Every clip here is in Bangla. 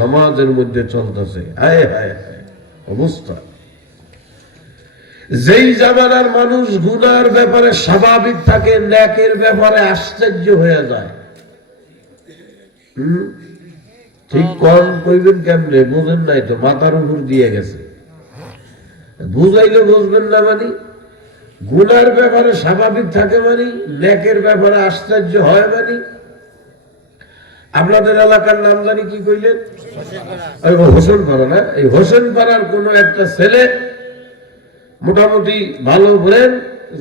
সমাজের মধ্যে চলতেছে। হায় হায় হায় অবস্থা। যেই জামানার মানুষ গুনার ব্যাপারে স্বাভাবিক থাকে, নেকের ব্যাপারে আশ্চর্য হয়ে যায়। ঠিক কম কইবেন কেমনে বুঝেন নাই তো, মাথার উপর দিয়ে গেছে। বুঝাইলে বুঝবেন না, মানে গুনার ব্যাপারে স্বাভাবিক থাকে মানে, নেকের ব্যাপারে আশ্চর্য হয় মানে। আপনাদের এলাকার নাম জানি কি কইলেন? হোসেন পাড়া না? এই হোসেন পাড়ার কোন একটা ছেলে মোটামুটি ভালো ব্রেন,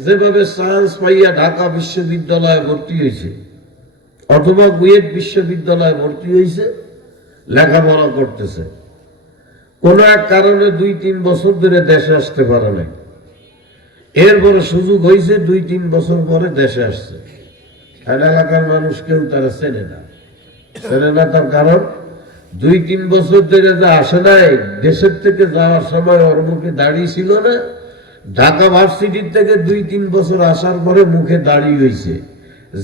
যেভাবে চান্স পাইয়া ঢাকা বিশ্ববিদ্যালয়ে ভর্তি হয়েছে অথবা বুয়েট বিশ্ববিদ্যালয়ে ভর্তি হয়েছে, লেখাপড়া করতেছে, কোন এক কারণে 2-3 বছর ধরে দেশে আসতে পারে নাই। এরপরে সুযোগ হয়েছে, 2-3 বছর পরে দেশে আসছে। এলাকার মানুষ কেউ তারা চেনে না। তার কারণ 2-3 বছর ধরে যা আসে নাই, দেশের থেকে যাওয়ার সময় ওর মুখে দাড়ি ছিল না। ঢাকা ভার্সিটির থেকে 2-3 বছর আসার পরে মুখে দাড়ি হয়েছে,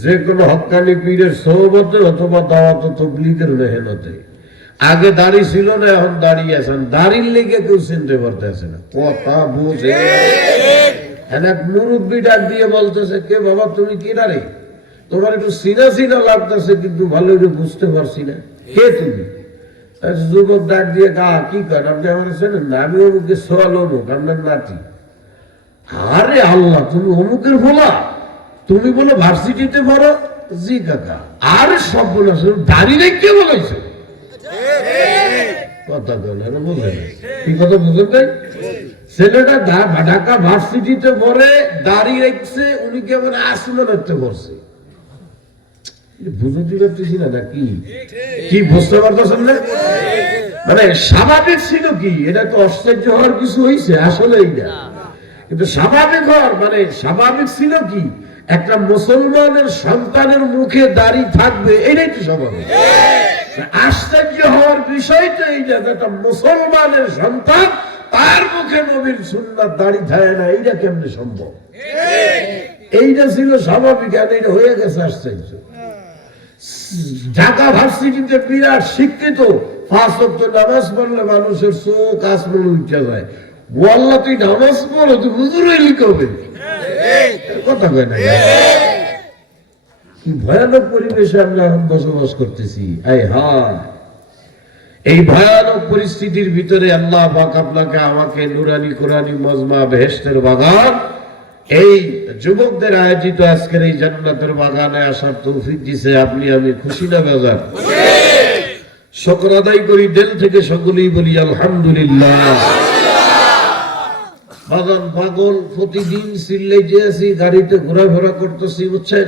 যে কোনো হক্কানি পীরের সোহবতে অথবা দাওয়াত তাবলীগের মেহনতে। আগে দাড়ি ছিল না, এখন দাড়ি আছেন। দাড়ির লেগে কেউ চিনতে পারতেছে না, কথা বুঝে। এক মুরব্বী ডাক দিয়ে বলতেছে, কে বাবা তুমি কি দাঁড়ি? তোমার একটু চিনা চিনা লাগতেছে, কিন্তু ভালো করে বুঝতে পারছি না, কে তুমি? যুবক ডাক দিয়ে কি করেন আপনি? আমার চেনেন না? আমি অমুকের সোয়াল অমুক, আপনার নাতি। আরে আল্লাহ, তুমি অমুকের বলা? তুমি বলো ভার্সিটিতে পড়ো? জি কাকা। আরে সব বলে দাঁড়িয়ে নেই, কে বলেছে? কথা বলে বুঝলেন কি কথা বুঝলেন তাই? ছেলেটা ঢাকা ভার্সিটিতে পড়ে, দাঁড়িয়ে রেখেছে, উনি কেমন আসলে রাখতে পারছে। বুঝতে পারতেছি না কি কি বুঝতে পারতেছেন না? মানে স্বাভাবিক ছিল কি? এটা তো আশ্চর্য হওয়ার কিছু হয়েছে আসলে এইটা, কিন্তু স্বাভাবিক হওয়ার মানে স্বাভাবিক ছিল কি? একটা মুসলমানের সন্তানের মুখে দাড়ি থাকবে, এটাই তো স্বাভাবিক। আশ্চর্য হওয়ার বিষয় তো এইটা, একটা মুসলমানের সন্তান তার মুখে নবীর সুন্নাত দাড়ি থাকে না, এইটা কেমনে সম্ভব? এইটা ছিল স্বাভাবিক, আর এটা হয়ে গেছে আশ্চর্য। ঢাকা ভার্সিটিতে বিরাট শিক্ষিত, 5 ওয়াক্ত নামাজ পড়লে মানুষের চোখ আসমনে উঠে যায়। ওয়াল্লাহ তুই নামাজ পড়ো, তুই হুজুর হইলি কবে? কথা কয় না। কি ভয়ানক পরিবেশে আমরা এখন বসবাস করতেছি। এই ভয়ানক পরিস্থিতির ভিতরে আল্লাহ পাক আপনাকে আমাকে নুরানি কোরআনি মজমা বেহেশতের বাগান, এই যুবকদের আয়োজিত আজকের এই জান্নাতের বাগানে আসার তৌফিক দিয়েছে। আপনি আমি খুশি না বেজার? শুকর আদায় করি দিল থেকে, সকলেই বলি আলহামদুলিল্লাহ। বাগান পাগল, প্রতিদিন চিল্লাইতে আছি, গাড়িতে ঘোরাফেরা করতেছি, বুঝছেন?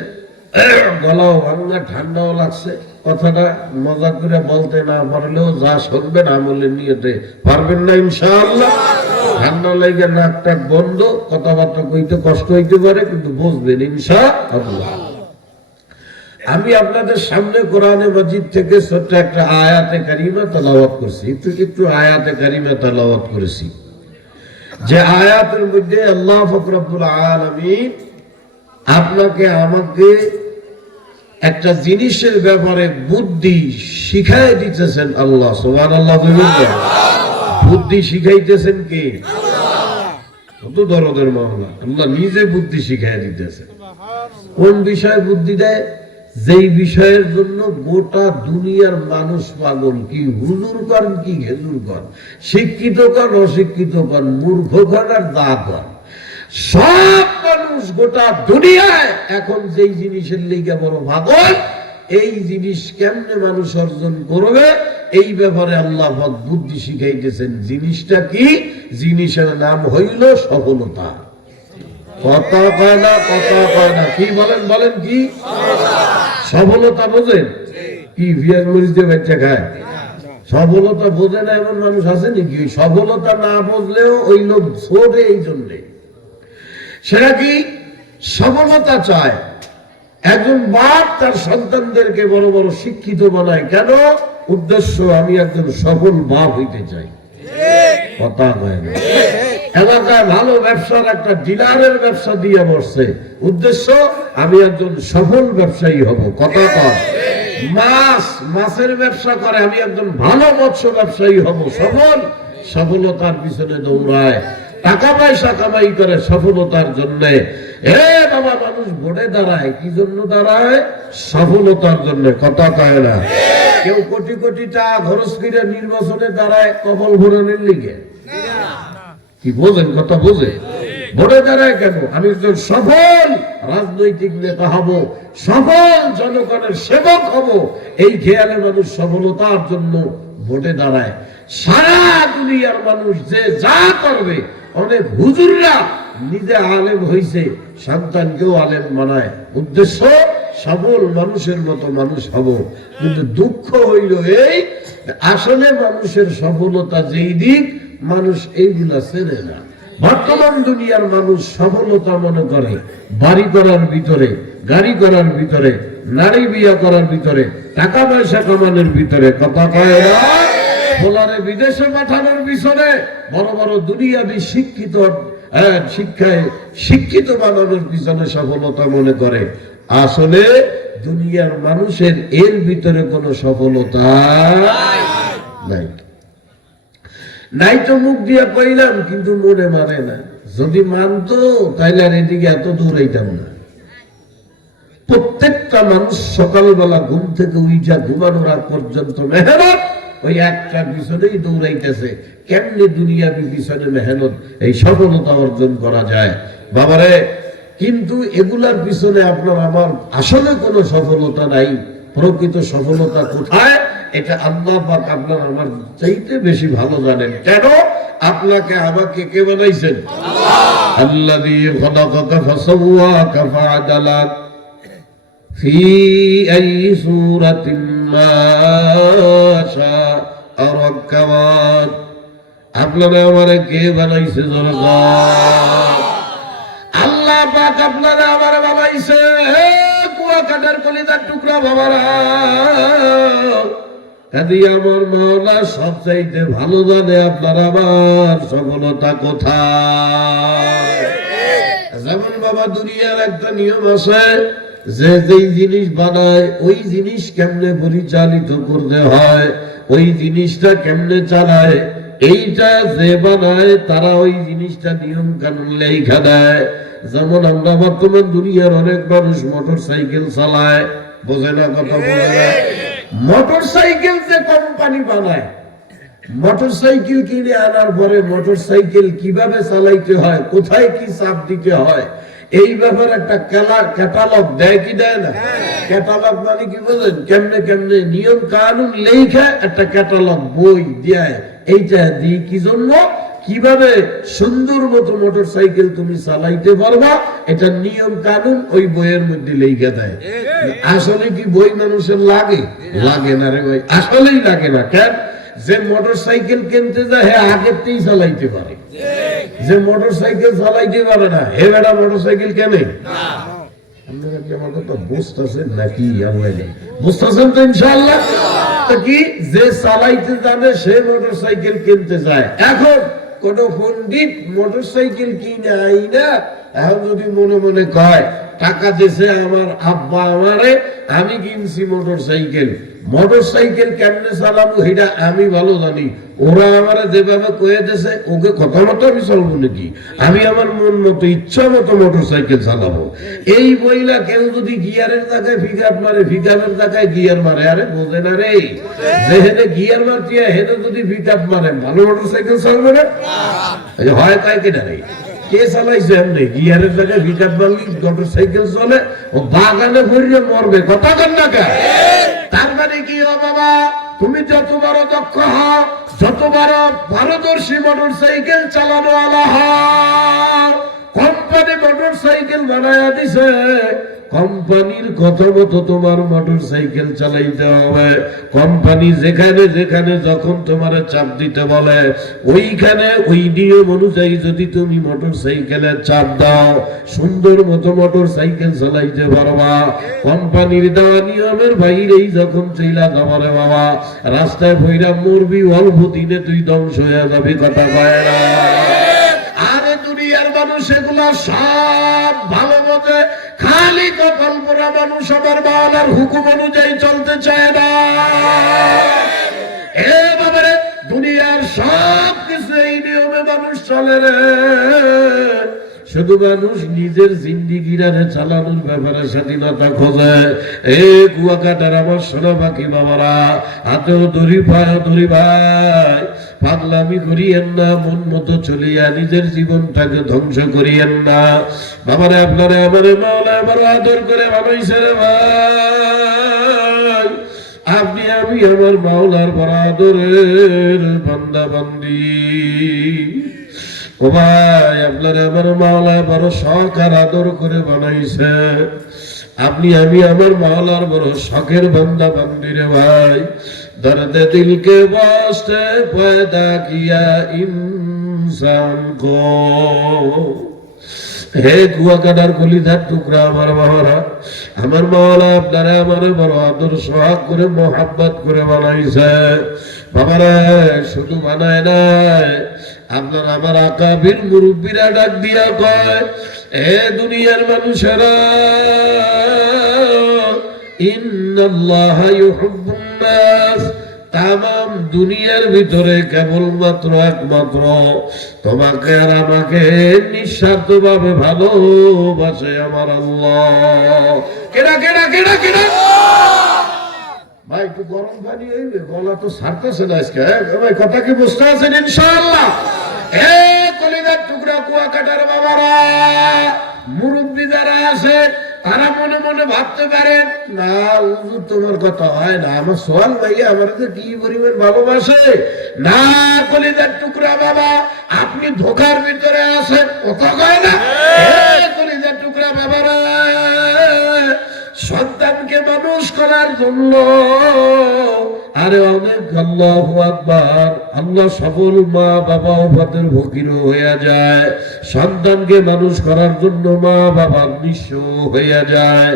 গলাও ভাঙা, ঠান্ডাও লাগছে। কথাটা মজা করে বলতে না পারলেও যা শুনবেন আমলের নিয়তে পারবেন না ইনশাআল্লাহ। ঠান্ডা লেগে নাক টাক বন্ধ, কথাবার্তা কইতে কষ্ট হইতে পারে, কিন্তু বুঝবেন ইনশাআল্লাহ। আমি আপনাদের সামনে কোরআনে মাজিদ থেকে ছোট্ট একটা আয়াতে কারিমা তেলাওয়াত করছি। একটু আয়াতে কারিমা তেলাওয়াত করেছি, যে আয়াতের মধ্যে আল্লাহ পাক রব্বুল আলামিন আপনাকে আমাকে একটা জিনিসের ব্যাপারে বুদ্ধি শিখাই দিতেছেন। আল্লাহ সুবহানাল্লাহ। বুদ্ধি শিখাইতেছেন কে? কত দরদের মাওলা, আল্লাহ নিজে বুদ্ধি শিখাই দিতেছেন। কোন বিষয়ে বুদ্ধি দেয়? যেই বিষয়ের জন্য গোটা দুনিয়ার মানুষ পাগল। কি হুজুর করেন, কি ঘেজুর কর, শিক্ষিত কর, অশিক্ষিত কর, মূর্খ কর আর দা কর, সব মানুষ গোটা দুনিয়ায় এখন যেই জিনিসের লেগে বড় পাগল, এই জিনিস কেমনে মানুষ অর্জন করবে, এই ব্যাপারে আল্লাহ পাক বুদ্ধি শিখাইতেছেন। জিনিসটা কি? জিনিসের নাম হইল সফলতা। কথা কয় না, কথা কয় না, কি বলেন? বলেন কি? সফলতা বোঝেন? কি পেঁয়াজ মরিচ দিয়ে বাচ্চা খায়? সফলতা বোঝে না এমন মানুষ আছে নাকি? সফলতা না বুঝলেও ওই লোক ছোটে। এই জন্যে সেটা কি সফলতা চায়। একজন বাপ তার সন্তানদেরকে বড় বড় শিক্ষিত বানায় কেন? উদ্দেশ্য, আমি একজন সফল বাপ হইতে চাই। কথা কয় না। এলাকায় ভালো ব্যবসার একটা ডিলারের ব্যবসা দিয়ে বসছে, উদ্দেশ্য আমি একজন সফল ব্যবসায়ী হব। কথা কয়। মাছের ব্যবসা করে, আমি একজন ভালো মৎস্য ব্যবসায়ী হব, সফলতার পিছনে দৌড়ায়, টাকা পয়সা কামাই করে সফলতার জন্য। বাবা, মানুষ ভোটে দাঁড়ায় কি জন্য দাঁড়ায়? সফলতার জন্য। কথা কয় না? কেউ কোটি কোটি টাকা খরচ করে নির্বাচনে দাঁড়ায় কপাল ভরানোর লিগে? কি বোঝেন? কথা বোঝে? ভোটে দাঁড়ায় কেন? আমি একজন সফল রাজনৈতিক নেতা হব, সফল জনগণের সেবক হব, এই খেয়ালে মানুষ সফলতার জন্য ভোটে দাঁড়ায়। সারা দুনিয়ার মানুষ যে যা করবে, অনেক হুজুররা নিজে আলেম হইছে, সন্তানকেও আলেম বানায়, উদ্দেশ্য সফল মানুষের মতো মানুষ হব। কিন্তু দুঃখ হইল এই, আসলে মানুষের সফলতা যেই দিক, মানুষ এইগুলা চেনে না। বর্তমান দুনিয়ার মানুষ সফলতা মনে করে বাড়ি করার ভিতরে, গাড়ি করার ভিতরে, নারী বিয়ে করার ভিতরে, টাকা পয়সা কামানোর ভিতরে। কথা কয় না? ফলারে বিদেশে পাঠানোর পিছনে, বড় বড় দুনিয়াবি শিক্ষায় শিক্ষিত বানানোর পিছনে সফলতা মনে করে। আসলে দুনিয়ার মানুষের এর ভিতরে কোনো সফলতা নাই। নাই তো মুখ দিয়া কইলাম, কিন্তু মনে মানে না। যদি মানতো তাইলে আর এদিকে এত দৌড়াইতাম না। প্রত্যেকটা মানুষ সকালবেলা ঘুম থেকে উইঠা ঘুমানোর আগ পর্যন্ত মেহনত ওই একটা পিছনেই দৌড়াইতেছে। কেমনে দুনিয়াবি পিছনে মেহনত এই সফলতা অর্জন করা যায় বাবারে? কিন্তু এগুলার পিছনে আপনার আমার আসলে কোনো সফলতা নাই। প্রকৃত সফলতা কোথায়, এটা আল্লাহ পাক আপনার আমার চাইতে বেশি ভালো জানেন। কেন? আপনাকে আমাকে কে বানাইছেন? আল্লাযী খালাকাকা ফাসাওয়াকা ফাআদালাক ফি আইয়ি সূরাতিন মা শাআ রাক্কাবাক। আপনারা আমারে কে বানাইছে? আল্লাহ পাক আপনারা আমারে বানাইছে। হে কুয়াকাটার কলিজার টুকরা বাবারা, কাজী আমার মাওলা সবচাইতে ভালো জানে আপনার আমার সফলতা কোথায়। যেমন বাবা, দুনিয়ার একটা নিয়ম আছে, যে যেই জিনিস বানায় ওই জিনিস কেমনে পরিচালিত করতে হয়, ওই জিনিসটা কেমনে চালায়, এইটা যে বানায় তারা ওই জিনিসটা নিয়ম কানুন লেখা দেয়। যেমন আমরা বর্তমান দুনিয়ার অনেক মানুষ মোটর সাইকেল চালায়, বোঝে না? কথা বলে না? মোটর সাইকেল যে কোম্পানি বানায়, মোটর সাইকেল কিনে আনার পরে মোটর সাইকেল কিভাবে চালাইতে হয়, কোথায় কি চাপ দিতে হয়, এই ব্যাপারে একটা ক্যাটালগ দেয় কি দেয় না? ক্যাটালগ মানে কি বলেন? কেমনে কেমনে নিয়ম কানুন লেখা একটা ক্যাটালগ বই দেয়। এইটা দিয়ে কি জন্য? কিভাবে সুন্দর মতো মোটর সাইকেল তুমি চালাইতে পারবা, এটা নিয়ম কানুন ওই বইয়ের মধ্যে লেখা দেয়। আসলে কি বই মানুষের লাগে? লাগে না রে ভাই, আসলেই লাগে না। কেন? যে মোটর সাইকেল কিনতে যায় হে আগেতেই চালাইতে পারে, যে মোটর সাইকেল চালাইতে পারে না হে বেটা মোটর সাইকেল কেনে না। আপনারা কি আমার কথা বুঝতেছেন নাকি? বুঝতেছেন তো ইনশাআল্লাহ? তো কি, যে চালাইতে জানে সে মোটর সাইকেল কিনতে যায়। এখন কোন পণ্ডিত মোটর সাইকেল কিনে আইনা এখন যদি মনে মনে কয় টাকা দিয়েছে আমার আব্বা আমারে, আমি কিনছি মোটর সাইকেল, মোটর সাইকেল কেমনে চালাবো এটা আমি ভালো জানি, ওরা আমারে যেভাবে কয়ে দিয়েছে ওকে কথা মতো আমি চলবো নাকি? আমি আমার মন মতো ইচ্ছা মতো মোটর সাইকেল চালাবো। এই বইলা কেউ যদি গিয়ারের জায়গায় পিকআপ মারে, পিকআপের জায়গায় গিয়ার মারে, আরে বোঝে না রে, যেহেনে গিয়ার মারতিয়া হেনে যদি পিকআপ মারে ভালো মোটর সাইকেল চলবে না? হয় তাই কেনা রে, কে চালাইছে? এমনি গিয়ারের জায়গায় পিকআপ মারলি মোটর সাইকেল চলে, ও বাগানে ভরিয়ে মরবে। কথা কন না কে? তার মানে কি? ও বাবা, তুমি যত বড় দক্ষ হও, যত বড় পারদর্শী মোটর সাইকেল চালানো আলা হও, কোম্পানি মোটর সাইকেল বানায়া দিছে, কোম্পানির কথা মতো তোমার মোটর সাইকেল চালাইতে হবে। কোম্পানি যেখানে যেখানে যখন তোমার চাপ দিতে বলে ওইখানে ওই নিয়ম অনুযায়ী যদি তুমি মোটর সাইকেলে চাপ দাও, সুন্দর মতো মোটর সাইকেল চালাইতে পারবা। কোম্পানির দেওয়া নিয়মের বাইরেই যখন চইলা যাবারে বাবা, রাস্তায় ভৈরা মরবি, অল্প দিনে তুই ধ্বংস হয়ে যাবি। কথা কয় না? আরে দুনিয়ার মানুষ এগুলা সব ভালো মতে খালি কপাল পোড়া মানুষ আমার মাওলার হুকুম অনুযায়ী চলতে চায় না। এ বাবারে, দুনিয়ার সব কিছু এই নিয়মে মানুষ চলে রে, শুধু মানুষ নিজের জিন্দিগিরারে চালানোর ব্যাপারে স্বাধীনতা খোঁজে। এ কুয়াকাটার আমার সোনা পাখি বাবারা, হাতেও দড়ি পায়েও দড়ি ভাই, পাগলামি করিয়েন না, মন মতো চলিয়া নিজের জীবনটাকে ধ্বংস করিয়েন না। বাবারে, আপনারা আমারে মাওলা বড় আদর করে বানাইছে রে ভাই। আপনি আমি আমার মাওলার বড় আদরের বান্দা বান্দি। ও ভাই, আপনারা আমার মাওলা বড় শখ আর আদর করে বানাইছে। আপনি আমি আমার মাওলার বড় শখের বান্দা বান্দি রে ভাই। দর্দে দিল কে वास्ते पैदा किया इंसान को। হে কুয়াকাটার কলিজার টুকরা আমার বাবারা, আমার মাওলা আপনারা আমার বড় আদর সোহাগ করে মোহাব্বত করে বানাইছে। বাবারা, শুধু বানায় নাই, আপনার আমার আকাবির মুরব্বীরা ডাক দিয়া কয়, এ দুনিয়ার মানুষেরা, ইন্নাল্লাহা ইউহিব্বুন নাস, তামাম দুনিয়ার ভিতরে কেবলমাত্র একমাত্র তোমাকে আর আমাকে নিঃস্বার্থ ভাবে ভালোবাসে আমার আল্লাহ। কেডা কেডা কেডা কেডা? ভাই একটু গরম পানি হইবে, গলা তো ছাড়তেছে না আজকে। ভাই কথা কি বুঝতে আছেন ইনশাআল্লাহ? এ কলিজার টুকরা কুয়াকাটার বাবারা, মুরব্বী যারা আছে তারা মনে মনে ভাবতে পারেন, না হুজুর তোমার কথা হয় না, আমার সোহান ভাইয়া আমার কি পরিমাণ ভালোবাসে। না কলিজার টুকরা বাবা, আপনি ধোকার ভিতরে আছেন, কথা কয় না। কলিজার টুকরা বাবারা, সন্তানকে মানুষ করার জন্য আরে অনেক আল্লাহু আকবার, আল্লাহ সফল মা বাবা ওফাতের ফকির হইয়া যায়। সন্তানকে মানুষ করার জন্য মা বাবা নিঃস্ব হইয়া যায়,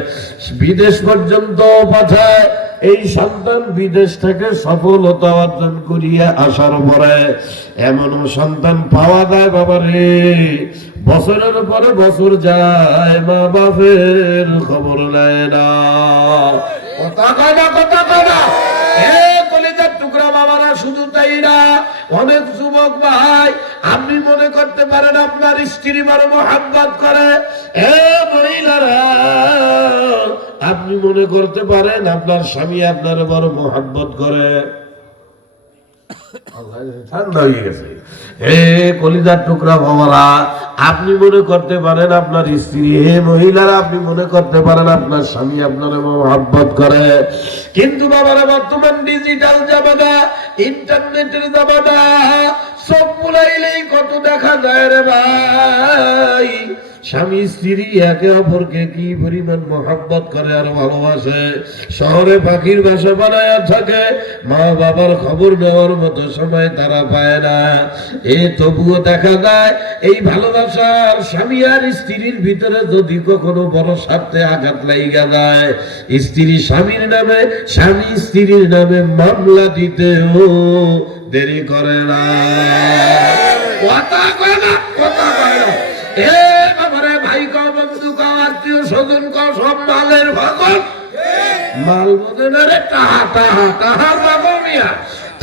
বিদেশ পর্যন্ত পাঠায়। এই সন্তান বিদেশ থেকে সফলতা অর্জন করিয়া আসার পরে এমনও সন্তান পাওয়া যায় বাবারে, বছরের পরে বছর যায়, মা বাপের খবর নেয় না। কথা কয় না, কথা কয় না। কলিজার টুকরা বাবারা, শুধু তাই না, অনেক যুবক ভাই, আপনি মনে করতে পারেন আপনার স্ত্রী বড় মোহাব্বত করে। মহিলারা, আপনি মনে করতে পারেন আপনার স্বামী আপনার বড় মোহাব্বত করে। ঠান্ডা হয়ে গেছে। হে কলিজার টুকরা বাবারা, আপনি মনে করতে পারেন আপনার স্ত্রী, হে মহিলারা, আপনি মনে করতে পারেন আপনার স্বামী আপনার মোহাব্বত করে। কিন্তু বাবারা, বর্তমান ডিজিটাল জামানা, ইন্টারনেটের জামানা, সব বুলাইলেই কত দেখা যায় রে ভাই। স্বামী স্ত্রী একে অপরকে কি পরিমাণ মোহাব্বত করে আর ভালোবাসে। শহরে পাখির বাসা বানায় থাকে, মা বাবার খবর নেওয়ার মতো সময় তারা পায় না। তবুও দেখা যায় এই ভালোবাসার স্বামী আর স্ত্রীর ভিতরে যদি কখনো বড় স্বার্থে আঘাত লাইগা যায়, স্ত্রী স্বামীর নামে, স্বামী স্ত্রীর নামে মামলা দিতেও দেরি করে না। কথা কয় না, কথা কয় না। ভাই কও, বন্ধু কও, আত্মীয় স্বজন কও, সব মালের ভাগল। মাল বোঝে না রে, টাহা টাহা টাহার বাবা মিয়া।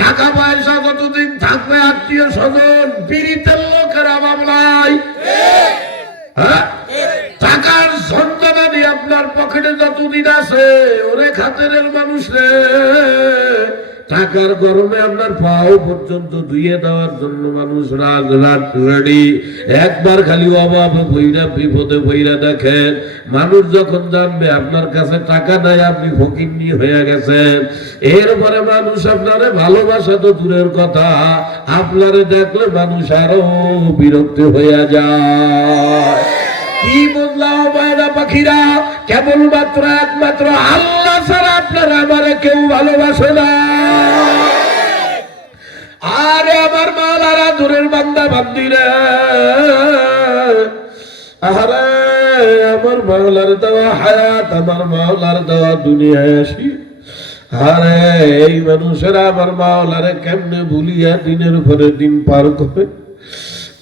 টাকা পয়সা যতদিন থাকবে, আত্মীয় স্বজন পীড়িতের লোকেরা বাবলাই। হ্যাঁ, টাকার সন্তানাদি আপনার পকেটে যতদিন আছে, ওরে খাতেরের মানুষ রে, টাকার গরমে আপনার পাও পর্যন্ত ধুয়ে দেওয়ার জন্য মানুষ রাত রাত রেডি। একবার খালি অভাবে বইরা বিপদে বইরা দেখেন, মানুষ যখন জানবে আপনার কাছে টাকা নাই, আপনি ফকিন্নি হয়ে গেছেন, এরপরে মানুষ আপনারে ভালোবাসা তো দূরের কথা, আপনারে দেখলে মানুষ আরো বিরক্ত হইয়া যায়। কি বুঝলাম বাইরা পাখিরা, কেবলমাত্র একমাত্র আল্লাহ ছাড়া আপনার আমারে কেউ ভালোবাসে না। আরে আমার মাওলারা, দূরের বান্দা বান্দিরা, আরে আমার মাওলার দেওয়া হায়াত, আমার মাওলার দেওয়া দুনিয়ায় আসি। আরে এই মানুষেরা আমার মাওলারে কেমনে ভুলিয়া দিনের পরে দিন পার করে।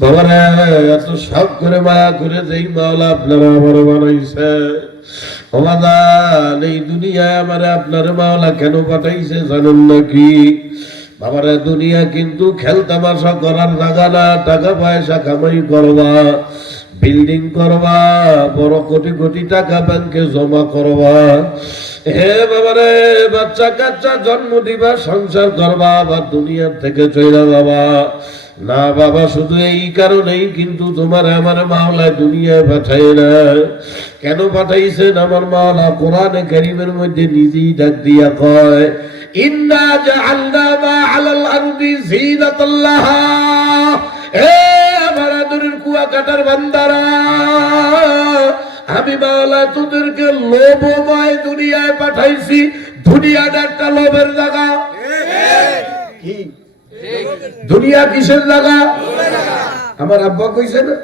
বাবারা, এত শখ করে মায়া করে যেই মাওলা আপনারা আমার বানাইছে, ওমাদান এই দুনিয়ায় আমার আপনার মাওলা কেন পাঠাইছে জানেন নাকি? বাবারা দুনিয়া কিন্তু খেলতামাশা করার জায়গা না, টাকা পয়সা কামাই করবা, বিল্ডিং করবা, বড় কোটি কোটি টাকা ব্যাংকে জমা করবা, হে বাবারে বাচ্চা কাচ্চা জন্ম দিবা, সংসার করবা, আবার দুনিয়া থেকে চলে বাবা না বাবা। শুধু এই কারণেই কিন্তু তোমার আমার মাওলা দুনিয়ায় পাঠায় না। কেন পাঠাইছেন আমার মাওলা? কোরআনে কারীমের মধ্যে নিজেই ডাক দিয়া কয়, ইন্না জাআলনা মা আলাল আরদি যিনাতাল লাহা। হে আমার আদরের কুয়াকাটার বান্দারা, আমি মাওলা তোদেরকে লোভময় দুনিয়ায় পাঠাইছি। দুনিয়াটা একটা লোভের জায়গা। কি দুনিয়া কিসের জায়গা? আমার আব্বা কইছে না,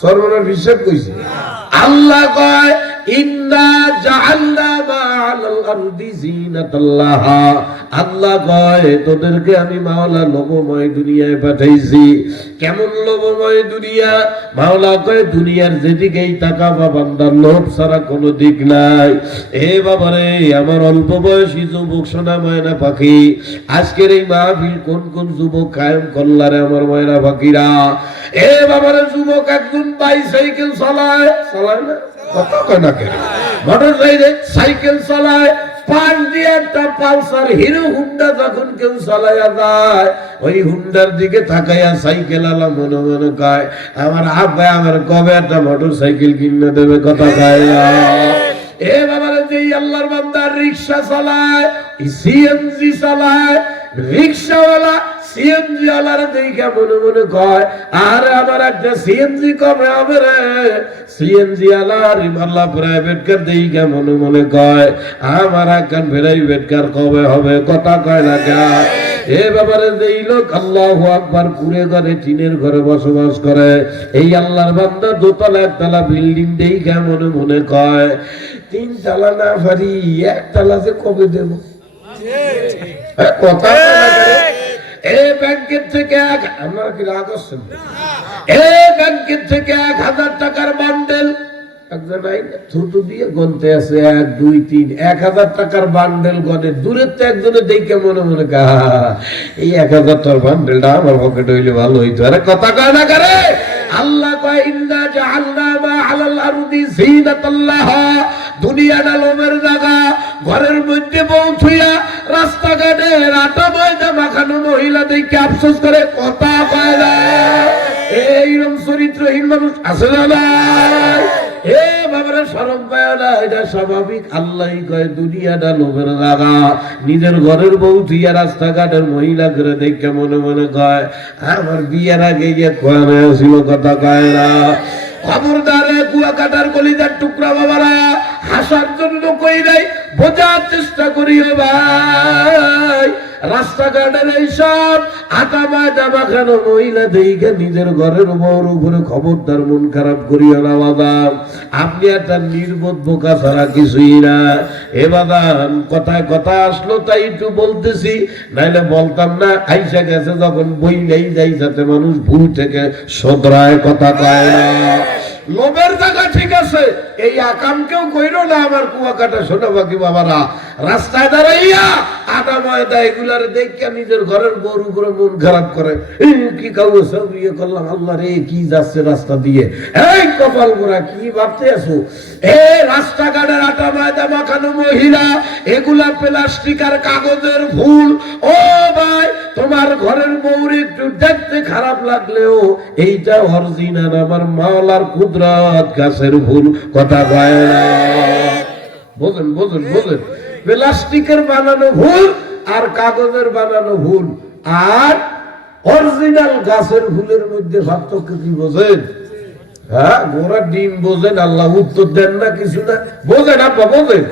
সর্বনাশ বিশ্বাস কইছে। আল্লাহ কয় ইন্না জাআলনা মা আলাল আরদি যিনাতাল লাহা। আল্লাহ কয় তোদেরকে আমি মাওলা লোভময় দুনিয়ায় পাঠাইছি। কেমন লোভময় দুনিয়া? মাওলা কয় দুনিয়ার যেদিকেই তাকাবা বান্দার লোভ ছাড়া কোনো দিক নাই। এ বাবারে আমার অল্প বয়সী যুবক সোনা ময়না পাখি, আজকের এই মাহফিল কোন কোন যুবক কায়েম করলারে আমার ময়না পাখিরা। এ বাবারে যুবক একজন বাইসাইকেল চালায়, চালায় না কথা কয় না কেন, মোটর সাইকেল চালায়, পাশ দিয়ে একটা পালসার হিরো হুন্ডা যখন কেউ চালাইয়া যায়, ওই হুন্ডার দিকে তাকাইয়া সাইকেল আলা মনে মনে কয় আমার আব্বা আমার কবে একটা মোটর সাইকেল কিনে দেবে, কথা কয় না। এ বাবারে যেই আল্লাহর বান্দা রিক্সা চালায়, সিএনজি চালায়, রিক্সাওয়ালা সিএনজি ওয়ালার দেখে মনে মনে কয় আরে আমার একটা সিএনজি কবে হবে রে। সিএনজি ওয়ালার আল্লাহ প্রাইভেট কার দেখে মনে মনে কয় আমার একখান প্রাইভেট কার কবে হবে, কথা কয় না কে? এ ব্যাপারে যেই লোক আল্লাহু আকবার কুড়ে ঘরে টিনের ঘরে বসবাস করে, এই আল্লাহর বান্দা দোতলা একতলা বিল্ডিং দেখে মনে মনে কয় 3 তলা না পারি 1 তলা যে কবে দেব, কথা ব্যাংকের থেকে আপনারা কি রাগ করছেন? ব্যাংকের থেকে 1000 টাকার বান্ডেল একজন থুতু দিয়ে গনতে আছে 1 2 3 1000 টাকার বান্ডেল গনে। দূরের তো একজনে দেখে মনে মনে এই 1000 টাকার বান্ডেলটা আমার পকেটে হইলে ভালো হইতো। আরে কথা কয় না করে? আল্লাহ কয় ইন্না জাআলনা মা আলাল আরদি যিনাতাল লাহা। দুনিয়াটা লোভের জায়গা। ঘরের মধ্যে বউ থুইয়া রাস্তাঘাটে আটা ময়দা মাখানো মহিলা দেখে আফসোস করে, কথা কয় না। এইরকম চরিত্রহীন মানুষ আছে না নাই? এ বাবারা শরম পায় না, এটা স্বাভাবিক। আল্লাহই কয় দুনিয়াটা লোভের জায়গা। নিজের ঘরের বউ থুইয়া রাস্তাঘাটের মহিলা করে দেখে মনে মনে কয় আমার বিয়ের আগে গিয়ে কোয়ানে ছিল, কথা কয় না। খবরদারে কুয়াকাটার কলিজার টুকরা বাবারা, হাসার জন্য কই নাই, বোঝার চেষ্টা করিও ভাই। রাস্তাঘাটের এইসব আটা ময়দা মাখানো মহিলা দেখে নিজের ঘরের বউর উপরে খবরদার মন খারাপ করিও না বাদাম। আপনি একটা নির্বোধ বোকা ছাড়া কিছুই না। এ বাদাম কথায় কথা আসলো তাই একটু বলতেছি, নাইলে বলতাম না। আইসা গেছে যখন বইলেই যাই যাতে মানুষ ভুল থেকে শোধরায়, কথা কয় না। লোভের জায়গা ঠিক আছে, এই আকাম কেউ কইল না। আমার কুয়াকাটা শোনা বাকি বাবারা রাস্তায় দাঁড়াইয়া আটা ময়দা এগুলার দেখে নিজের ঘরের বউর উপরে মন খারাপ করে। কি কাউ সব ইয়ে করলাম, আল্লাহ রে কি যাচ্ছে রাস্তা দিয়ে, এই কপাল গোড়া কি ভাবতে আছো? রাস্তাঘাটের আটা ময়দা মাখানো মহিলা, এগুলা প্লাস্টিক আর কাগজের ফুল। ও ভাই, তোমার ঘরের বউর একটু দেখতে খারাপ লাগলেও এইটা অরিজিনাল আমার মাওলার কুদরত গাছের ফুল, কথা কয় না। বোঝেন বোঝেন বোঝেন, প্লাস্টিকের বানানো ফুল আর কাগজের বানানো ফুল আর অরিজিনাল গাছের ফুলের মধ্যে পার্থক্য কি বোঝেন? হ্যাঁ, গোড়া ডিম বোঝেন, আল্লাহ উত্তর দেন না কিছু না। বোঝেন আব্বা, বোঝেন?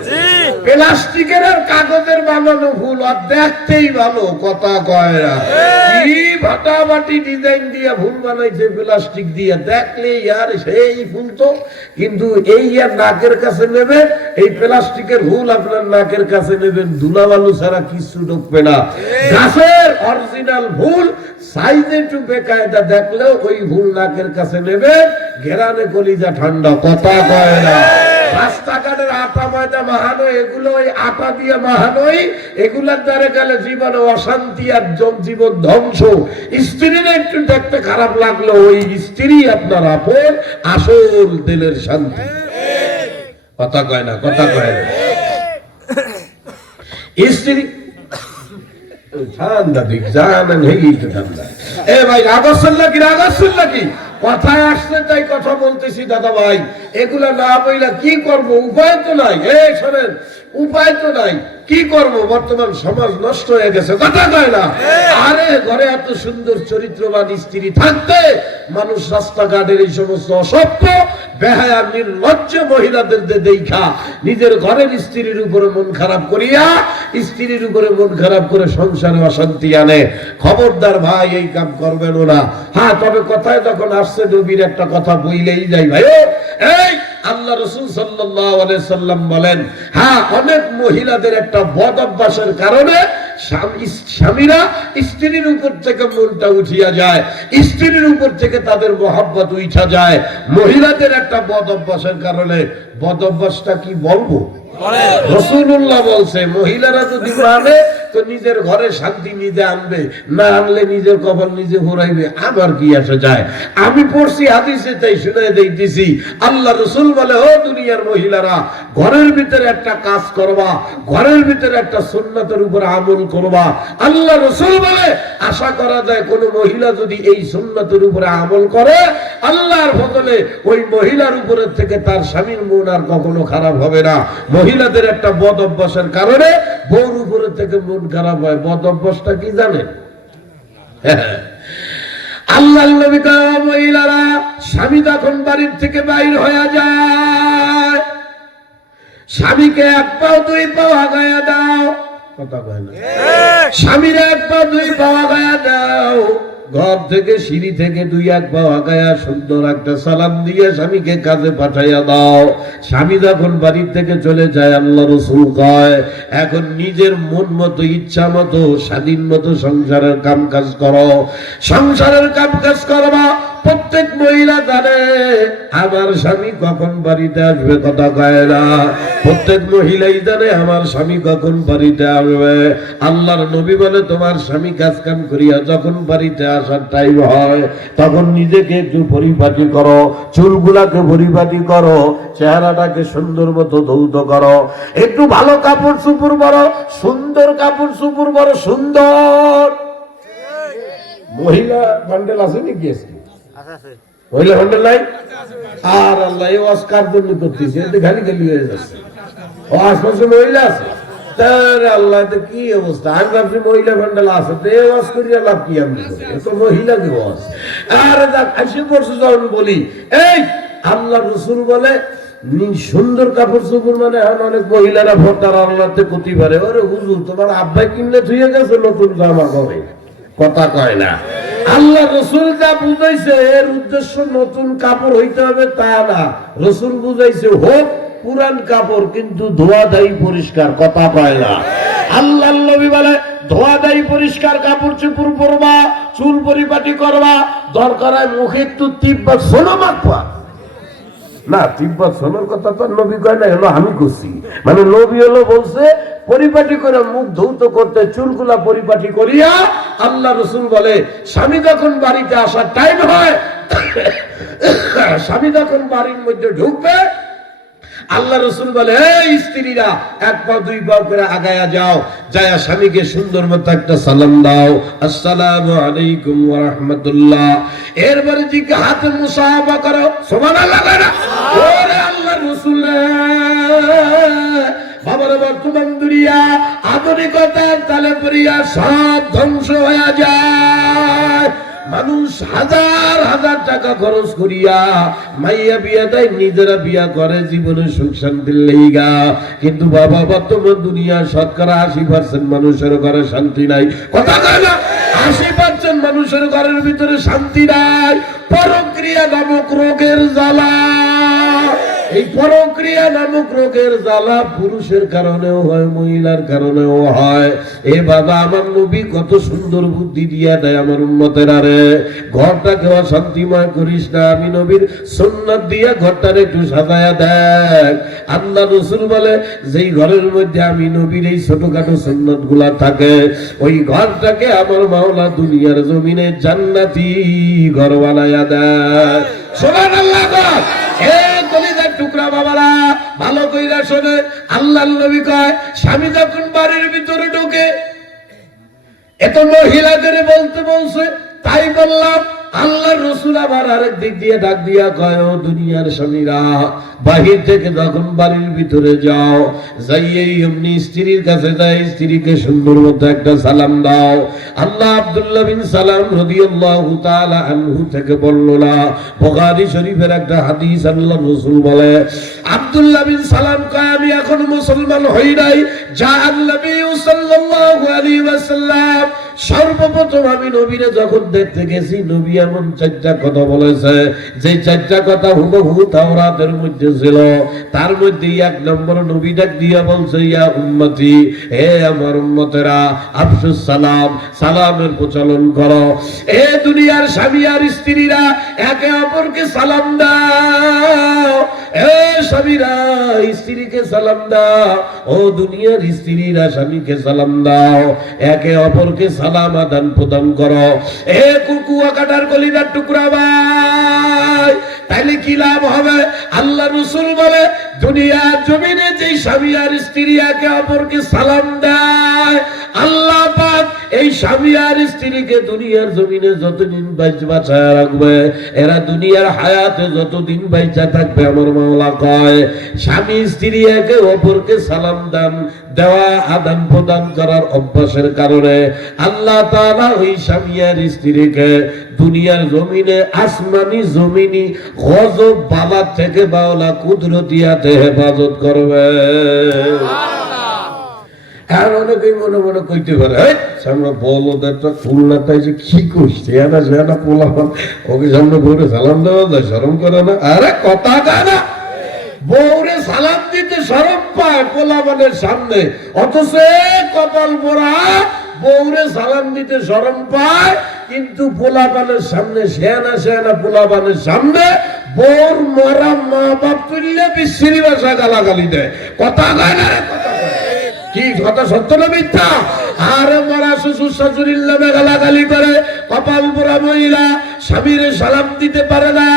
প্লাস্টিকের আর কাগজের বানানো ফুল আর দেখতেই ভালো, কথা কয় না। কি ফাটাফাটি ডিজাইন দিয়া ফুল বানাইছে প্লাস্টিক দিয়া, দেখলে ইয়ার সেই ফুল তো। কিন্তু এই আর নাকের কাছে নেবেন, এই প্লাস্টিকের ফুল আপনার নাকের কাছে নেবেন, ধুলাবালু ছাড়া কিছু ঢুকবে না। গাছের অরিজিনাল ফুল সাইজে একটু বেকায়দা দেখলেও ওই ফুল নাকের কাছে নেবেন, ঘেরানে কলিজা ঠান্ডা, কথা কয় না। রাস্তাঘাটের আটা ময়দা মাহানো, এগুলো ওই আটা দিয়ে মাহানোই, এগুলার দ্বারা গেলে জীবনে অশান্তি আর জীবন ধ্বংস। স্ত্রীর একটু দেখতে খারাপ লাগলো, ওই স্ত্রী আপনার আপন, আসল দিলের শান্তি। কথা কয় না, কথা কয় না। স্ত্রী ঠান্ডা দিক জানেন, ঠান্ডা। এ ভাই রাগসল নাকি, রাগসল নাকি? কথায় আসছে তাই কথা বলতেছি দাদা ভাই। এগুলা না বইলা কি করব? উপায় তো নাই। এই শোনেন, উপায় তো নাই, কি করব? বর্তমান সমাজ নষ্ট হয়ে গেছে। কথা কয় না? আরে ঘরে এত সুন্দর চরিত্রবান স্ত্রী থাকতে মানুষ রাস্তাঘাটের এই সমস্ত অসভ্য বেহায়া নির্লজ্জ মহিলাদের দেখা নিজের ঘরের স্ত্রীর উপরে মন খারাপ করিয়া, স্ত্রীর উপরে মন খারাপ করে সংসারে অশান্তি আনে। খবরদার ভাই, এই কাম করবেন না। হ্যাঁ, তবে কথায় যখন আসছে নবীর একটা কথা বইলেই যাই ভাই। এই আল্লাহ রাসূল সাল্লাল্লাহু আলাইহি সাল্লাম বলেন, হ্যাঁ, অনেক মহিলাদের একটা বদ অভ্যাসের কারণে স্বামীরা স্ত্রীর উপর থেকে মনটা উঠিয়া যায়, স্ত্রীর উপর থেকে তাদের মহব্বত উঠা যায়। মহিলাদের একটা বদ অভ্যাসের কারণে। বদ অভ্যাসটা কি বলবো? রাসূলুল্লাহ বলছে, মহিলারা যদি মানে তো নিজের ঘরে শান্তি নিজে আনবে, না আনলে নিজের কপাল নিজে ঘুরাইবে। আবার কি আসে যায়? আমি পড়ছি হাদিসে, তাই শুনে দিতেছি। আল্লাহ রাসূল বলে, ও দুনিয়ার মহিলারা, ঘরের ভিতরে একটা কাজ করবা, ঘরের ভিতরে একটা সুন্নাতের উপর আমল করবা। আল্লাহ রাসূল বলে, আশা করা যায় কোন মহিলা যদি এই সুন্নাতের উপরে আমল করে, আল্লাহর বদলে ওই মহিলার উপরে থেকে তার স্বামীর মন আর কখনো খারাপ হবে না। মহিলাদের একটা বদ অভ্যাসের কারণে বউর উপরে থেকে মন খারাপ হয়। বদ অভ্যাসটা কি জানেন? আল্লাহর নবী কয়, মহিলারা, স্বামী যখন বাড়ির থেকে বাইর হয়ে যায়, স্বামীকে এক পাও দুই পাও আগায়া দাও। কথা কয় না? স্বামীর এক পাও দুই পাও আগায়া দাও। ঘর থেকে সিঁড়ি থেকে দুই এক পা আগায়া সুন্দর একটা সালাম দিয়ে স্বামীকে কাজে পাঠাইয়া দাও। স্বামী যখন বাড়ির থেকে চলে যায়, আল্লাহ রাসূল কয়, এখন নিজের মন মতো, ইচ্ছা মতো, স্বাধীন মতো সংসারের কাম কাজ করো। সংসারের কাম কাজ করবা। প্রত্যেক মহিলা জানে আমার স্বামী কখন বাড়িতে আসবে। কথা কয় না? প্রত্যেক মহিলাই জানে আমার স্বামী কখন বাড়িতে আসবে। আল্লাহর নবী বলে, তোমার স্বামী কাজ কাম করিয়া যখন বাড়িতে আসার টাইম হয়, তখন নিজেকে একটু পরিপাটি করো, চুলগুলাকে পরিপাটি করো, চেহারাটাকে সুন্দর মতো ধৌত করো, একটু ভালো কাপড় চোপড় পরো, সুন্দর কাপড় চোপড় পরো, সুন্দর। মহিলা বান্ডেল আছে নাকি? মহিলা বান্ডেল নাই? আর আল্লাহ, এই ওয়াজ কার জন্য করতেছে? এটা খালি খালি হয়ে যাচ্ছে। ও আশপাশে মহিলা আছে, তার আল্লাহ, তো কি অবস্থা? আমি ভাবছি মহিলা বান্ডেল আছে, তো এই ওয়াজ করিয়া লাভ কি? আমি তো মহিলা কি ওয়াজ? আর আসে পড়ছে যখন বলি, এই আল্লাহ রাসূল বলে, সুন্দর কাপড় চোপড় মানে এখন অনেক মহিলারা ভোটার আল্লাহতে ক্ষতি পারে। ওরে হুজুর, তোমার আব্বাই কিনলে ধুয়ে গেছে নতুন জামা কবে? কথা কয় না? আল্লাহ রাসূল যা বুঝাইছে, এর উদ্দেশ্য নতুন কাপড় হইতে হবে তা না। রাসূল বুঝাইছে, হোক পুরান কাপড়, কিন্তু ধোয়া দেয় পরিষ্কার। কথা কয় না? আল্লাহর নবী বলে, ধোয়া দেয় পরিষ্কার কাপড় চোপড় পরবা, চুল পরিপাটি করবা, দরকার হয় মুখে একটু তিব্বা সোনা মাখবা। না, তিব্বা সোনার কথা তো নবী কয় না, হলো আমি করছি। মানে নবী হলো বলছে পরিপাটি করে মুখ ধৌত করতে, চুলগুলা পরিপাটি করিয়া। আল্লাহ রাসূল বলে, স্বামী যখন বাড়িতে আসার টাইম হয়, স্বামী যখন বাড়ির মধ্যে ঢুকবে, আল্লাহ রাসূল বলে, এই স্ত্রীরা এক পা দুই পা করে আগায়া যাও, যায়া স্বামীকে সুন্দর মতো একটা সালাম দাও, আসসালামু আলাইকুম ওয়া রাহমাতুল্লাহ। এরপরে দিকে হাতে মুসাফা করো। সুবহানাল্লাহ। ওরে আল্লাহর রাসূল, বাবার বর্তমান দুনিয়া আধুনিকতার তালে পড়িয়া সব ধ্বংস হয়ে যায়। মানুষ হাজার হাজার টাকা খরচ করিয়া মাইয়া বিয়া দেয়, নিজেরা বিয়া করে জীবনে সুখ শান্তির লেগা। কিন্তু বাবা, বর্তমান দুনিয়া শতকরা 80% মানুষের ঘরে শান্তি নাই। কথা কয় না? 80% মানুষের ঘরের ভিতরে শান্তি নাই। পরক্রিয়া নামক রোগের জ্বালা। এই পরক্রিয়া নামক রোগের জ্বালা পুরুষের কারণেও হয়, মহিলার কারণেও হয়। এ বাবা, আমার নবী কত সুন্দর বুদ্ধি দিয়া দেয় আমার উম্মতের, আরে ঘরটাকে অশান্তিময় করিস না, আমি নবীর সুন্নাত দিয়া ঘরটারে একটু সাজায়া দেখ। আল্লাহ রাসূল বলে, যেই ঘরের মধ্যে আমি নবীর এই ছোটখাটো সুন্নাত গুলা থাকে, ওই ঘরটাকে আমার মাওলা দুনিয়ার জমিনে জান্নাতি ঘর বানায়া দেয়। সুবহানাল্লাহ। টুকরা বাবারা ভালো কইরা শোনে, আল্লাহর নবী কয়, স্বামী যখন বাড়ির ভিতরে ঢোকে, এত মহিলাদের বলতে বলছে, তাই বললাম। আল্লাহর রাসূল আবার আরেক দিক দিয়ে ডাক দিয়া কয়, ও দুনিয়ার স্বামীরা, বাহির থেকে যখন বাড়ির ভিতরে যাও, যাইয়েই এমনি স্ত্রীর কাছে যাই, স্ত্রীকে সুন্দর মতো একটা সালাম দাও। আল্লাহ আব্দুল্লাহ বিন সালাম রাদিয়াল্লাহু তাআলা আনহু থেকে বর্ণনা, বুখারী শরীফের একটা হাদিস, আল্লাহর রাসূল বলে, আব্দুল্লাহ বিন সালাম কয়, আমি এখন মুসলমান হই নাই, যা নবী সাল্লাল্লাহু আলাইহি ওয়াসাল্লাম, সর্বপ্রথম আমি নবীরে যখন দেখতে গেছি, নবী এমন চারটা কথা বলেছে, যে চারটা কথা হুবহু তাওরাতের মধ্যে ছিল। তার মধ্যে এক নম্বর নবী ডাক দিয়া বলছে, ইয়া উম্মতি, হে আমার উম্মতেরা, আফসুস সালাম, সালামের প্রচলন করো। এ দুনিয়ার স্বামী আর স্ত্রীরা একে অপরকে সালাম দাও। এ স্বামীরা স্ত্রীকে সালাম দাও, ও দুনিয়ার স্ত্রীরা স্বামীকে সালাম দাও, একে অপরকে সালাম আদান প্রদান করো। এ কুকুয়া কাটার কলিজার টুকরা ভাই, তাইলে কি লাভ হবে? আল্লাহ রাসূল বলে, দুনিয়ার জমিনে যেই স্বামী আর স্ত্রী একে অপরকে সালাম দেয়, আল্লাহ পাক এই স্বামী আর স্ত্রীকে দুনিয়ার জমিনে যতদিন বাঁচায় রাখবে, এরা দুনিয়ার হায়াতে যতদিন বাইচা থাকবে, আমার মাওলা কয়, স্বামী স্ত্রী একে অপরকে সালাম দেওয়া আদান প্রদান করার অভ্যাসের কারণে আল্লাহ তাআলা ওই স্বামী আর স্ত্রীকে দুনিয়ার জমিনে আসমানি জমিনি গজব বালা থেকে মাওলা কুদরতিয়াতে হেফাজত করবে। আর অনেকেই মনে মনে কইতে পারে, সামনে বলদেরটা খুলনা তাই যে কি করছে, এনা সেনা পোলাপান ওকে সামনে বউরে সালাম দেওয়া যায়, শরম করে না? আরে কথা কয় না, বউরে সালাম দিতে শরম পায় পোলাপানের সামনে, অথচ কপাল পোড়া বউরে সালাম দিতে শরম পায়, কিন্তু পোলাপানের সামনে, সেনা সেনা পোলাপানের সামনে বউর মরা মা বাপ তুললে বিশ্রী ভাষা গালাগালি দেয়। কথা কয় না? কি কথা সত্য না মিথ্যা? আরে মরা শ্বশুর শাশুড়ির নামে গালাগালি করে, কপাল পোড়া মহিলা স্বামীরে সালাম দিতে পারে না,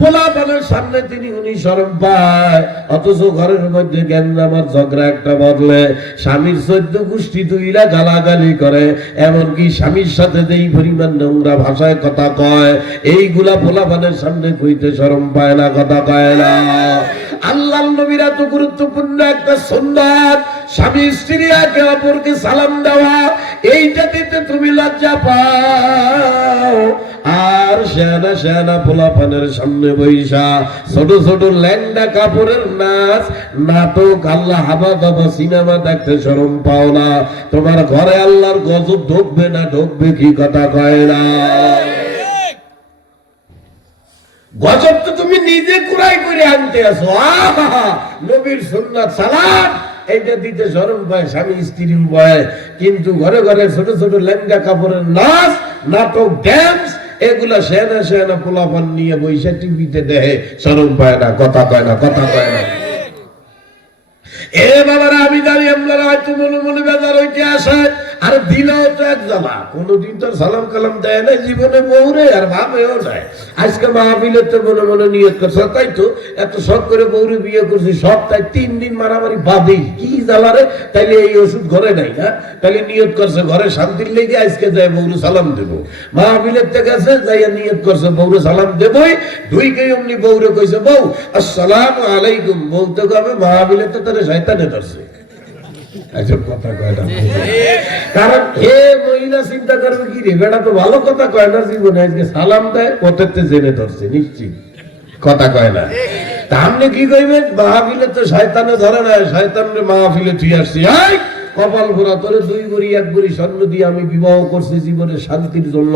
পোলাপানের সামনে উনি শরম পায়, অথচ ঘরের মধ্যে গ্যাঞ্জামার ঝগড়া একটা বদলে স্বামীর 14 গোষ্ঠী তুইলা গালাগালি করে, এমনকি স্বামীর সাথে যেই পরিমাণ নোংরা ভাষায় কথা কয়, এইগুলা পোলাপানের সামনে কইতে শরম পায় না, কথা কয় না। আল্লাহর নবীর এত গুরুত্বপূর্ণ একটা সুন্নাত, স্বামী স্ত্রী একে অপরকে সালাম দেওয়া, এইটা দিতে তুমি লজ্জা পাও। আর সেনা সেনা পোলাপানের সামনে বৈশা ছোট ছোট ল্যাংডা কাপড়ের নাচ নাটক, আল্লাহ হাবা দাবা সিনেমা দেখতে শরম পাও না? তোমার ঘরে আল্লাহর গজব ঢুকবে না? ঢুকবে কি? কথা কয় না? গজব তো তুমি নিজে কুড়াই করে আনতে আসো। নবীর সুন্নাত সালাম এইটা দিতে শরম পায় স্বামী স্ত্রী উভয়, কিন্তু ঘরে ঘরে ছোট ছোট লেহেঙ্গা কাপড়ের নাচ নাটক ড্যান্স এগুলা সেনা সেনা পোলাপান নিয়ে বৈশা টিভিতে দেখে, শরম পায় না? কথা কয় না? কথা কয় না? এ বাবারা, আমি জানি আপনারা হয়তো মনে মনে বেজার হইতে আসে, আর দিলেও তো এক জ্বালা, কোনদিন তো সালাম কালাম দেয় না জীবনে বউরে, আর ভাবেও নাই। আজকে মাহফিলের তো মনে মনে নিয়ত করছে, তাই তো এত শখ করে বউরে বিয়ে করছি, সপ্তাহে 3 দিন মারামারি বাদেই, কি জ্বালারে? তাইলে এই ওষুধ ঘরে নাই না, তাইলে নিয়ত করছে ঘরে শান্তির লেগে আজকে যায় বউরে সালাম দেবো। মাহফিলের থেকে গেছে, যাইয়া নিয়ত করছে বউরে সালাম দেবই, ঢুইকেই অমনি বউরে কইছে, বউ আসসালামু আলাইকুম, বলতে কবে মাহফিলের তো তাহলে শয়তানে ধরছে। কথা কয় না, কারণ এ মহিলা চিন্তা করবে কি রে, বেটা তো ভালো কথা কয় না জীবনে, আজকে সালাম দেয় কততে জেনে ধরছে নিশ্চিত। কথা কয় না? তা আপনি কি কইবেন? মাহফিলে তো শয়তানে ধরে না, শয়তান মাহফিলে তুই আসছি, কপাল ভরা তোরে 2 ভরি 1 ভরি স্বর্ণ দিয়ে আমি বিবাহ করছি জীবনের শান্তির জন্য।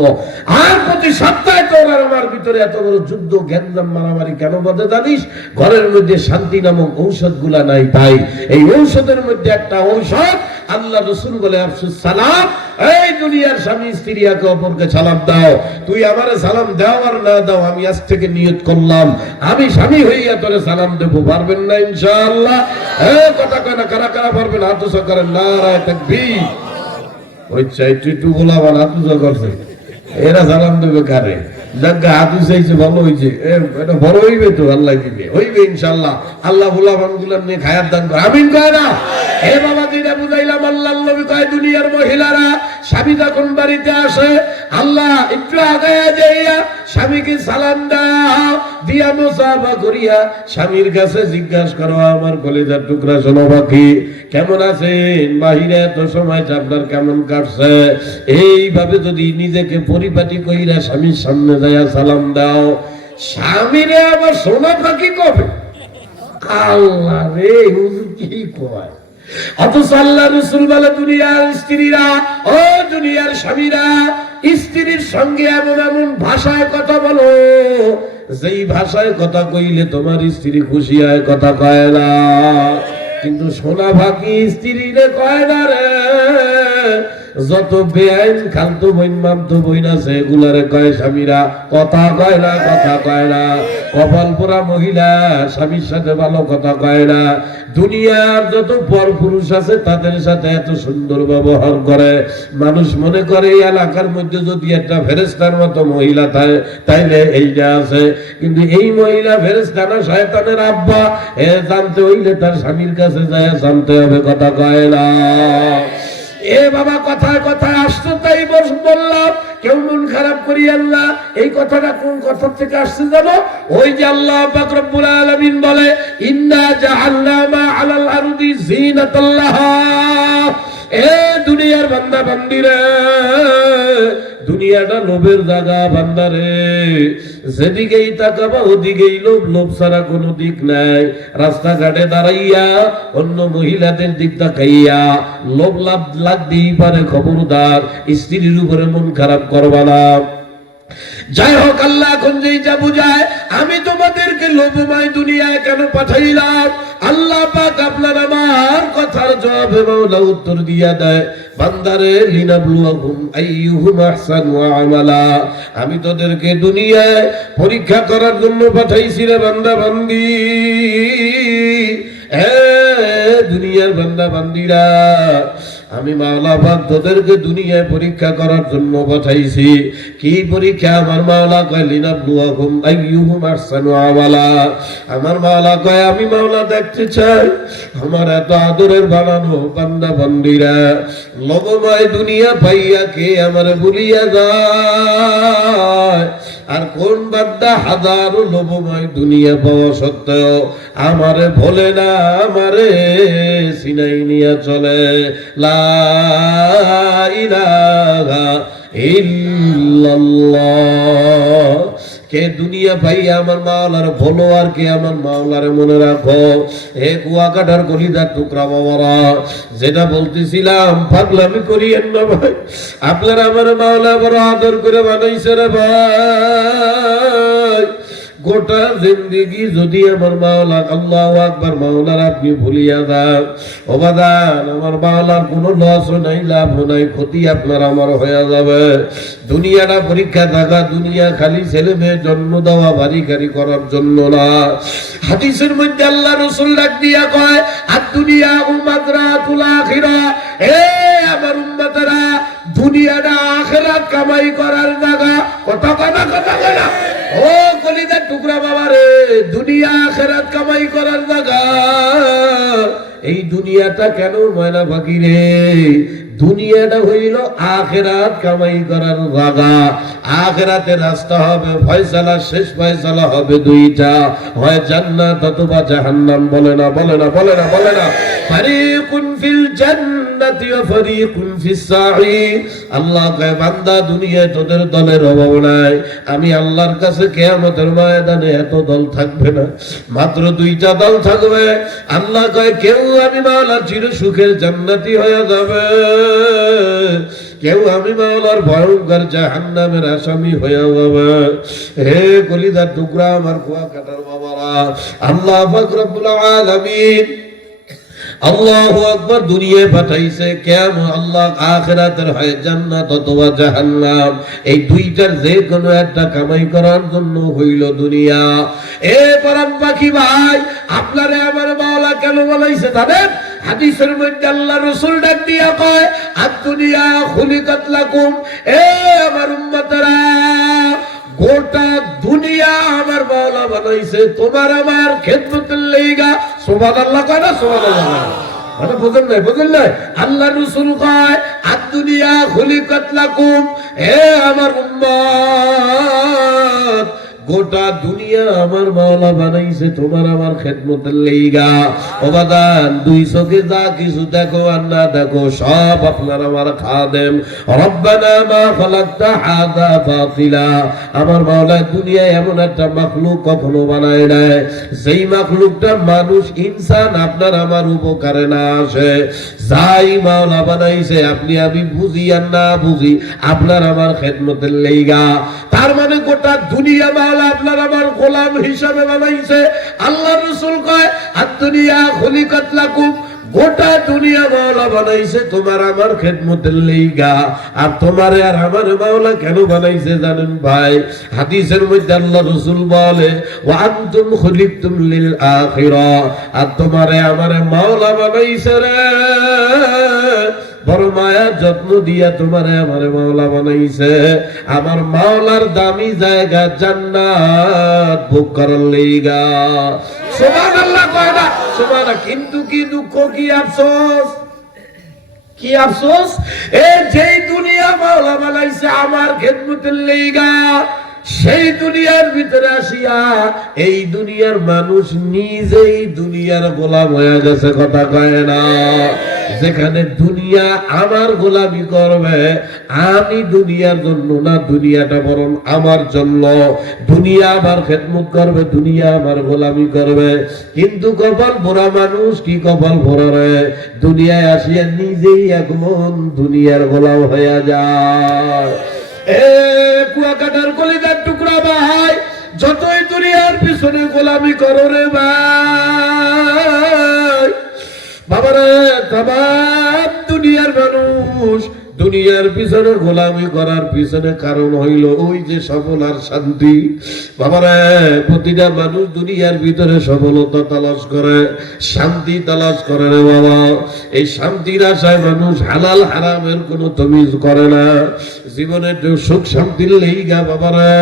আর প্রতি সপ্তাহে তোর আর আমার ভিতরে এত বড় যুদ্ধ গ্যাঞ্জাম মারামারি কেন বাধে জানিস? ঘরের মধ্যে শান্তি নামক ঔষধ গুলা নাই। তাই এই ঔষধের মধ্যে একটা ঔষধ আল্লাহ রাসূল বলে আফসুস সালাম। এই দুনিয়ার স্বামী স্ত্রী একে অপরকে সালাম দাও। তুই আমারে সালাম দাও আর না দাও, আমি আজ থেকে নিয়ত করলাম আমি স্বামী হইয়া তোরে সালাম দেব। পারবেন না ইনশাআল্লাহ? কথা কয় না, কারা কারা পারবেন? হাত উঁচু করেন, নারায়ে তাকবীর। ওই চাইটু গোলা বানা হাত উঁচু করছে, এরা সালাম দেবে কারে? জায়গা হাত উঁচাইছে, ভালো হয়েছে। এটা বড় হইবে তো, আল্লাহ দিবে, হইবে ইনশাআল্লাহ। আল্লাহ ভোলা মানুষগুলা নিয়ে খায়ার দান করে, আমিন কয় না? এ বাবা দিনা বুঝাইলাম। আল্লাহ নবী কয় দুনিয়ার মহিলারা স্বামী যখন বাড়িতে আসে, আল্লাহ একটু আগায়া যাইয়া স্বামীকে সালাম দাও, দিয়া মুসাফা করিয়া স্বামীর কাছে জিজ্ঞাসা করো, আমার কলিজার টুকরা শোনো বাকি কেমন আছেন? বাহিরে এত সময় আপনার কেমন কাটছে? এইভাবে যদি নিজেকে পরিপাটি কইরা স্বামীর সামনে যাইয়া সালাম দাও, স্বামীরে আবার সোনা ফাঁকি কবে? আল্লাহ রে, হুজুর কি কয়? অথচ আল্লাহ রাসূল বলে দুনিয়ার স্ত্রীরা, ও দুনিয়ার স্বামীরা, স্ত্রীর সঙ্গে এমন এমন ভাষায় কথা বলো যেই ভাষায় কথা কইলে তোমার স্ত্রী খুশি হয়, কথা কয় না। কিন্তু সোনা ফাঁকি স্ত্রীরে কয় না রে। যত বেআইন খালতো বইন মামতো বইন আছে এগুলারে কয় স্বামীরা, কথা কয় না, কথা কয় না। কপাল পোড়া মহিলা স্বামীর সাথে ভালো কথা কয় না। দুনিয়ার যত পর পুরুষ আছে তাদের সাথে এত সুন্দর ব্যবহার করে, মানুষ মনে করে এই এলাকার মধ্যে যদি একটা ফেরেশতার মতো মহিলা থাকে তাইলে এইটা আছে। কিন্তু এই মহিলা ফেরেশতা না, শয়তানের আব্বা। এ জানতে হইলে তার স্বামীর কাছে যায় জানতে হবে, কথা কয় না। এ বাবা কথায় কথায় আসতো, তাই বললাম কেউ মন খারাপ করিয়েন না। এই কথাটা কোন কথা থেকে আসছে জানো? ওই যে আল্লাহ পাক রব্বুল আলামিন বলে, ইন্না জাআলনা মা আলাল আরদি যিনাতাল লাহা। এ দুনিয়ার বান্দা বান্দিরা, দুনিয়াটা লোভের জায়গা বান্দারে। যেদিকেই তাকাবা ওদিকেই লোভ, লোভ ছাড়া কোনো দিক নাই। রাস্তাঘাটে দাঁড়াইয়া অন্য মহিলাদের দিক তাকাইয়া লোভ লাভ লাগতেই পারে, খবরদার স্ত্রীর উপরে মন খারাপ করবা না। যাই হোক, আল্লাহ এখন যেই যা বুঝায়, আমি তোমাদেরকে লোভময় দুনিয়ায় কেন পাঠাইলাম? আল্লাহ পাক আপনার আমার কথার জবাবে মাওলা উত্তর দিয়া দেয়, বান্দারে লিনাবলুয়াকুম আইয়ুহুম আহসানু আমালা। আমি তোদেরকে দুনিয়ায় পরীক্ষা করার জন্য পাঠাইছি রে বান্দা বান্দি। দুনিয়ার বান্দা বান্দিরা, আমি মাওলা পাক তোদেরকে দুনিয়ায় পরীক্ষা করার জন্য পাঠাইছি। কি পরীক্ষা? আমার মাওলা কয় লিনাবলুয়াকুম আইয়ুহুম আহসানু আমালা। আমার মাওলা কয় আমি মাওলা দেখতে চাই আমার এত আদরের বানানো বান্দা বান্দিরা লোভময় দুনিয়া পাইয়া কে আমারে ভুলিয়া যায়, আর কোন বান্দা হাজারো লোভময় দুনিয়া পাওয়া সত্ত্বেও আমারে ভোলে না, আমারে সিনাই নিয়া চলে। লা ইলাহা ইল্লাল্লাহ। কে দুনিয়া পাইয়া আমার মাওলার ভোলো আর কে আমার মাওলার মনে রাখো। হে কুয়াকাটার কলিজার টুকরা বাবারা, যেটা বলতেছিলাম পাগলামি করিয়েন না ভাই। আপনারা আমার মাওলা বড় আদর করে বানাইছে রে ভাই। গোটা জিন্দেগি যদি আমার মাওলা, আল্লাহু আকবার, মাওলার আপনি ভুলিয়া যান, ও বাদান আমার মাওলার কোনো লস নাই, লাভ নাই, ক্ষতি আপনার আমার হয়ে যাবে। দুনিয়াটা পরীক্ষা থাকা, দুনিয়া খালি ছেলে মেয়ে জন্ম দেওয়া বাড়ি গাড়ি করার জন্য না। হাদিসের মধ্যে আল্লাহ রাসূল ডাক দিয়া কয়, আর দুনিয়া মাযরাতুল আখিরা। এ আমার উম্মতেরা, দুনিয়াটা আখিরাত কামাই করার জায়গা। কথা কনা, কথা কনা। ও কলিজার টুকরা বাবা রে, দুনিয়া আখিরাত কামাই করার জায়গা। এই দুনিয়াটা কেন ময়লা ফাঁকি রে? দুনিয়াটা হইল আখিরাত কামাই করার জায়গা। আখিরাতের রাস্তা হবে ফয়সালা, শেষ ফয়সালা হবে দুইটা, হয় জান্নাত অথবা জাহান্নাম। বলে না, বলে না, বলে না, বলে না। ফারিকুন ফিল জান্নাত জান্নাতি ওয়া ফারিকুন ফিস সাঈর। আল্লাহ কয় বান্দা দুনিয়ায় তোদের দলের অভাব নাই, আমি আল্লাহর কাছে কিয়ামতের ময়দানে এত দল থাকবে না, মাত্র দুইটা দল থাকবে। আল্লাহ কয় কেউ আমি মাওলার চির সুখের জান্নাতি হয়ে যাবে, কেউ আমি মাওলার ভয়ঙ্কর জাহান্নামের আসামি হয়ে যাবে। হে কলিজার টুকরা আমার কুয়াকাটার বাবারা, আল্লাহ পাক রব্বুল আলামিন আল্লাহু আকবার দুনিয়ায় পাঠাইছে কেন? আল্লাহ আখিরাতের হয় জান্নাত অথবা জাহান্নাম, এই দুইটার যে কোনো একটা কামাই করার জন্য হইল দুনিয়া। এ পরাম পাখি ভাই, আপনারে আমার মাওলা কেন বলাইছে জানেন? হাদিসের মধ্যে আল্লাহ রাসূল ডাক দিয়া কয় আদ-দুনিয়া খুলিকাত লাকুম। এ আমার উম্মতরা, গোটা দুনিয়া আমার মাওলা বানাইছে তোমার আমার খেদমতের লাগা। সুবহানাল্লাহ কয় না? সুবহানাল্লাহ মানে বুঝেন নাই? আল্লাহ রাসূল কয় আদ-দুনিয়া খুলিকাত লাকুম। হে আমার উম্মত, গোটা দুনিয়া আমার মাওলা বানাইছে তোমার আমার খেদমতের লাগা। ও বাদান, দুই চোখে যা কিছু দেখো আর না দেখো সব আপনার আমার খাদেম। রব্বানা মা খালাকতা হাযা বাতিলা। আমার মাওলা দুনিয়ায় এমন একটা মাখলুক কখনো বানায় নাই যেই মাখলুকটা মানুষ ইনসান আপনার আমার উপকারে না আসে। যাই মাওলা বানাইছে আপনি আমি বুঝি আর না বুঝি আপনার আমার খেদমতের লাগা। তার মানে গোটা দুনিয়া মাওলা আপনার আমার গোলাম হিসাবে বানাইছে। আল্লাহ রাসূল কয় আদ-দুনিয়া খুলিকাত লাকুম। গোটা দুনিয়া মাওলা বানাইছে তোমার আমার খেদমতের লাগা। আর তোমারে আর আমার মাওলা কেন বানাইছে জানেন ভাই? হাদিসের মধ্যে আল্লাহ রাসূল বলে ওয়া আনতুম খুলিকতুম লিল আখিরাহ। আর তোমারে আমার মাওলা বানাইছে রে বড় মায়া যত্ন দিয়া তোমারে আমার মাওলা বানাইছে আমার মাওলার দামি জায়গা জান্নাত ভোগ করার লাগা। সুবহানাল্লাহ কয় না? সুবহানাল্লাহ। কিন্তু কি দুঃখ, কি আফসোস, কি আফসোস, এই যেই দুনিয়া মাওলা বানাইছে আমার খেদমতের লাগা, সেই দুনিয়ার ভিতরে আসিয়া এই দুনিয়ার মানুষ নিজেই দুনিয়ার গোলাম হয়ে গেছে। কথা কয় না? যেখানে দুনিয়া আমার গোলামি করবে, আমি দুনিয়ার জন্য না, দুনিয়াটা বরং আমার জন্য। দুনিয়া আমার খেদমত করবে, দুনিয়া আমার গোলামি করবে। কিন্তু কপাল ভরা মানুষ, কি কপাল ভরা রে, দুনিয়ায় আসিয়া নিজেই এখন দুনিয়ার গোলাম হয়ে যায়। এ কুয়াকাটার কলিজার টুকরা ভাই, যতই দুনিয়ার পিছনে গোলামি করো রে ভাই, বাবারে তামাম দুনিয়ার মানুষ দুনিয়ার পিছনে গোলামি করার পিছনে কারণ হইল ওই যে সফল আর শান্তি। বাবারে প্রতিটা মানুষ দুনিয়ার ভিতরে সফলতা তালাশ করে, শান্তি তালাশ করে রে বাবা। এই শান্তির আশায় মানুষ হালাল হারামের কোনো তমিজ করে না। জীবনের সুখ শান্তির লাগা বাবারে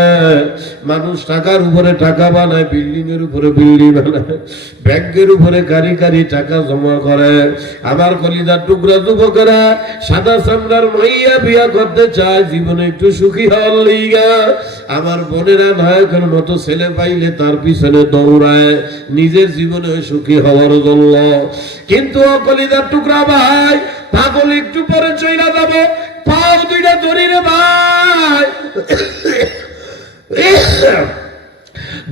মানুষ টাকার উপরে টাকা বানায়, বিল্ডিং এর উপরে বিল্ডিং বানায়, ব্যাংকের উপরে কারি কারি টাকা জমা করে। আমার কলিজার টুকরা যুবকেরা সাদা চামড়ার মাইয়া বিয়া করতে চায় জীবনে একটু সুখী হওয়ার লাগা। আমার বোনেরা নায়কের মতো ছেলে পাইলে তার পিছনে দৌড়ায় নিজের জীবনে সুখী হওয়ার জন্য। কিন্তু কলিজার টুকরা ভাই, পাগল একটু পরে চইলা যাব, পাও দুইটা ধরি রে ভাই,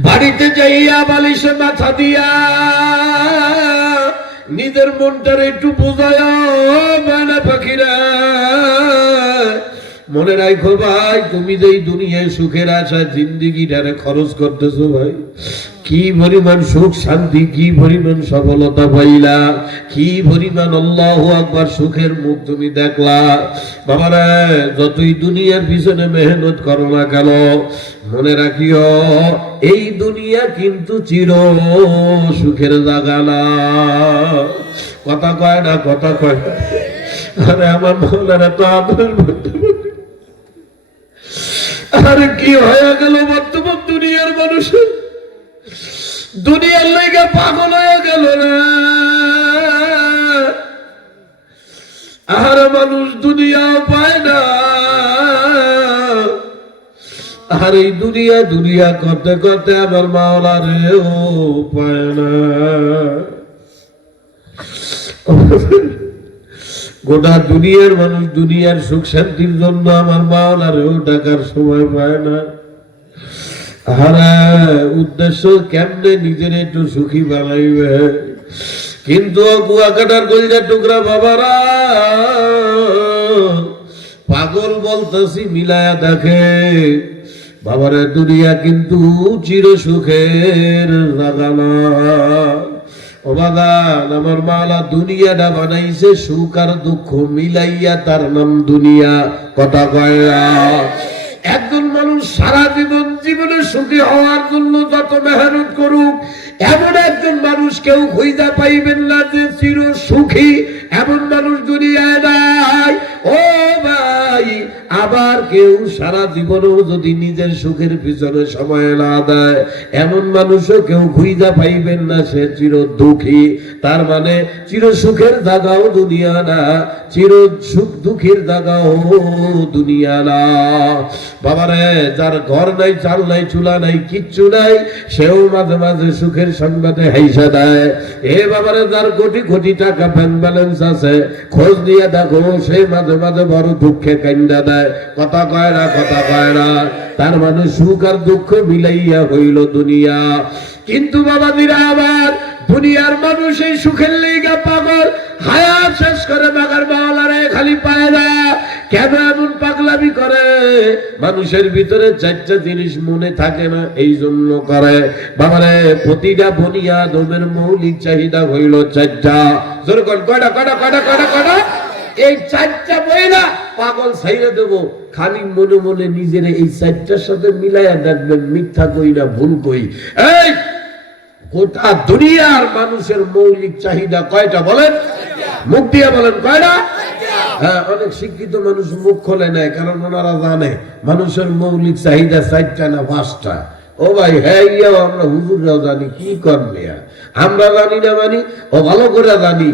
বাড়িতে যাইয়া বালিশে মাথা দিয়া নিজের মনটার একটু বোঝায় বানা পাখিরা। মনে রাখো ভাই, তুমি যেই দুনিয়ায় সুখের আশায় জিন্দিগিটারে খরচ করতেছো ভাই, কি পরিমাণ সুখ শান্তি, কি পরিমাণ সফলতা পাইলা, কি পরিমাণ আল্লাহু আকবার সুখের মুখ তুমি দেখলা। বাবারা যতই দুনিয়ার পিছনে মেহনত করো না কেন, মনে রাখিও এই দুনিয়া কিন্তু চির সুখের জায়গা না। কথা কয় না? কথা কয় না? আরে আমার মহলারা তো আদরের মধ্যে, আরে কি হয়ে গেল বর্তমান দুনিয়ার মানুষের, দুনিয়ার লাইগা পাগল হয়ে গেল না। আর মানুষ দুনিয়া পায় না, আর এই দুনিয়া দুনিয়া করতে করতে আমার মাওলা রেও পায় না। গোটা দুনিয়ার মানুষ দুনিয়ার সুখ শান্তির জন্য আমার মাওলারেও ডাকার সময় পায় না। আরে উদ্দেশ্য কেমনে নিজের একটু সুখী বানাইবে, কিন্তু কুয়াকাটার কলিজার টুকরা বাবারা পাগল বলতেছি মিলায়া দেখে বাবারে, দুনিয়া কিন্তু চির সুখের জায়গা না। ও বাগান, আমার মাওলা দুনিয়াটা বানাইছে সুখ আর দুঃখ মিলাইয়া, তার নাম দুনিয়া। কথা কয় না? একজন মানুষ সারা জীবনে সুখী হওয়ার জন্য যত মেহনত করুক, এমন একজন মানুষ কেউ খুঁজে পাইবেন না যে চির সুখী, এমন মানুষ দুনিয়ায় নাই। ও ভাই, আবার কেউ সারা জীবনেও যদি নিজের সুখের পিছনে সময় না দেয়, এমন মানুষও কেউ খুঁজে পাইবেন না, সে চির দুঃখী। তার মানে চির সুখের জায়গাও দুনিয়া না, চির সুখ দুঃখের জায়গাও দুনিয়া না। বাবারে, যার ঘর নাই, চাল নাই, চুলা নাই, কিচ্ছু নাই, সেও মাঝে মাঝে সুখের সংবাদে হাইসা দেয়। এ বাবারে, যার কোটি কোটি টাকা ব্যাংক ব্যালেন্স আছে, খোঁজ দিয়ে দেখো, সে মাঝে মাঝে বড় দুঃখে কান্দা দেয়। কথা কয় না? কথা কয় না? তার মানে সুখ আর দুঃখ মিলাইয়া হইল দুনিয়া। কিন্তু বাবাদিরা, আবার দুনিয়ার মানুষ এই সুখের লেগা পাগল, হায়াত শেষ করে বাগার বাওলারে খালি পায় না। কেন এমন পাগলামি করে? মানুষের ভিতরে চারটা জিনিস মনে থাকে না, এই জন্য করে। বাবারে, প্রতিটা বনিয়াদমের মৌলিক চাহিদা হইল চারটা। জোর কর, কয়টা? কয়টা? কয়টা? কয়টা? কয়টা? এই চারটা বইলা পাগল ছাইড়ে দেবো। খালি মনে মনে নিজের এই চারটার সাথে মিলাইয়া দেখবেন, মিথ্যা কই না ভুল কই। এই গোটা দুনিয়ার মানুষের মৌলিক চাহিদা কয়টা বলেন? মুখ দিয়ে বলেন, কয়টা? হ্যাঁ, অনেক শিক্ষিত মানুষ মুখ খোলে নাই, কারণ ওনারা জানে মানুষের মৌলিক চাহিদা চারটা না পাঁচটা। ও ভাই, হ্যাঁ, ইয়াও আমরা হুজুররাও জানি, কি করবে আমরা জানি না মানি, ও ভালো করে জানি।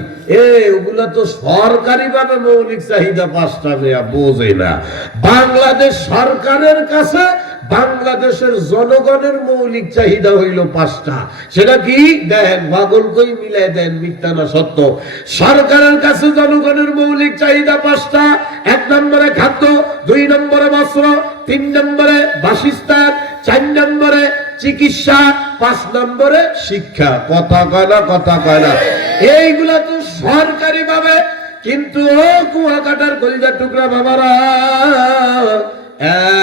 ওগুলা তো সরকারি ভাবে মৌলিক চাহিদা পাঁচটা, মেয়া বোঝে না। বাংলাদেশ সরকারের কাছে বাংলাদেশের জনগণের মৌলিক চাহিদা হইল পাঁচটা। সেটা কি? দেন পাগল কই মিলাই দেন, মিথ্যা না সত্য? সরকারের কাছে জনগণের মৌলিক চাহিদা পাঁচটা। 1 নম্বরে খাদ্য, 2 নম্বরে বস্ত্র, 3 নম্বরে বাসস্থান, 4 নম্বরে চিকিৎসা, 5 নম্বরে শিক্ষা। কথা কয় না? কথা কয় না? এইগুলা তো সরকারি ভাবে। কিন্তু ও কুয়াকাটার কলিজার টুকরা বাবারা,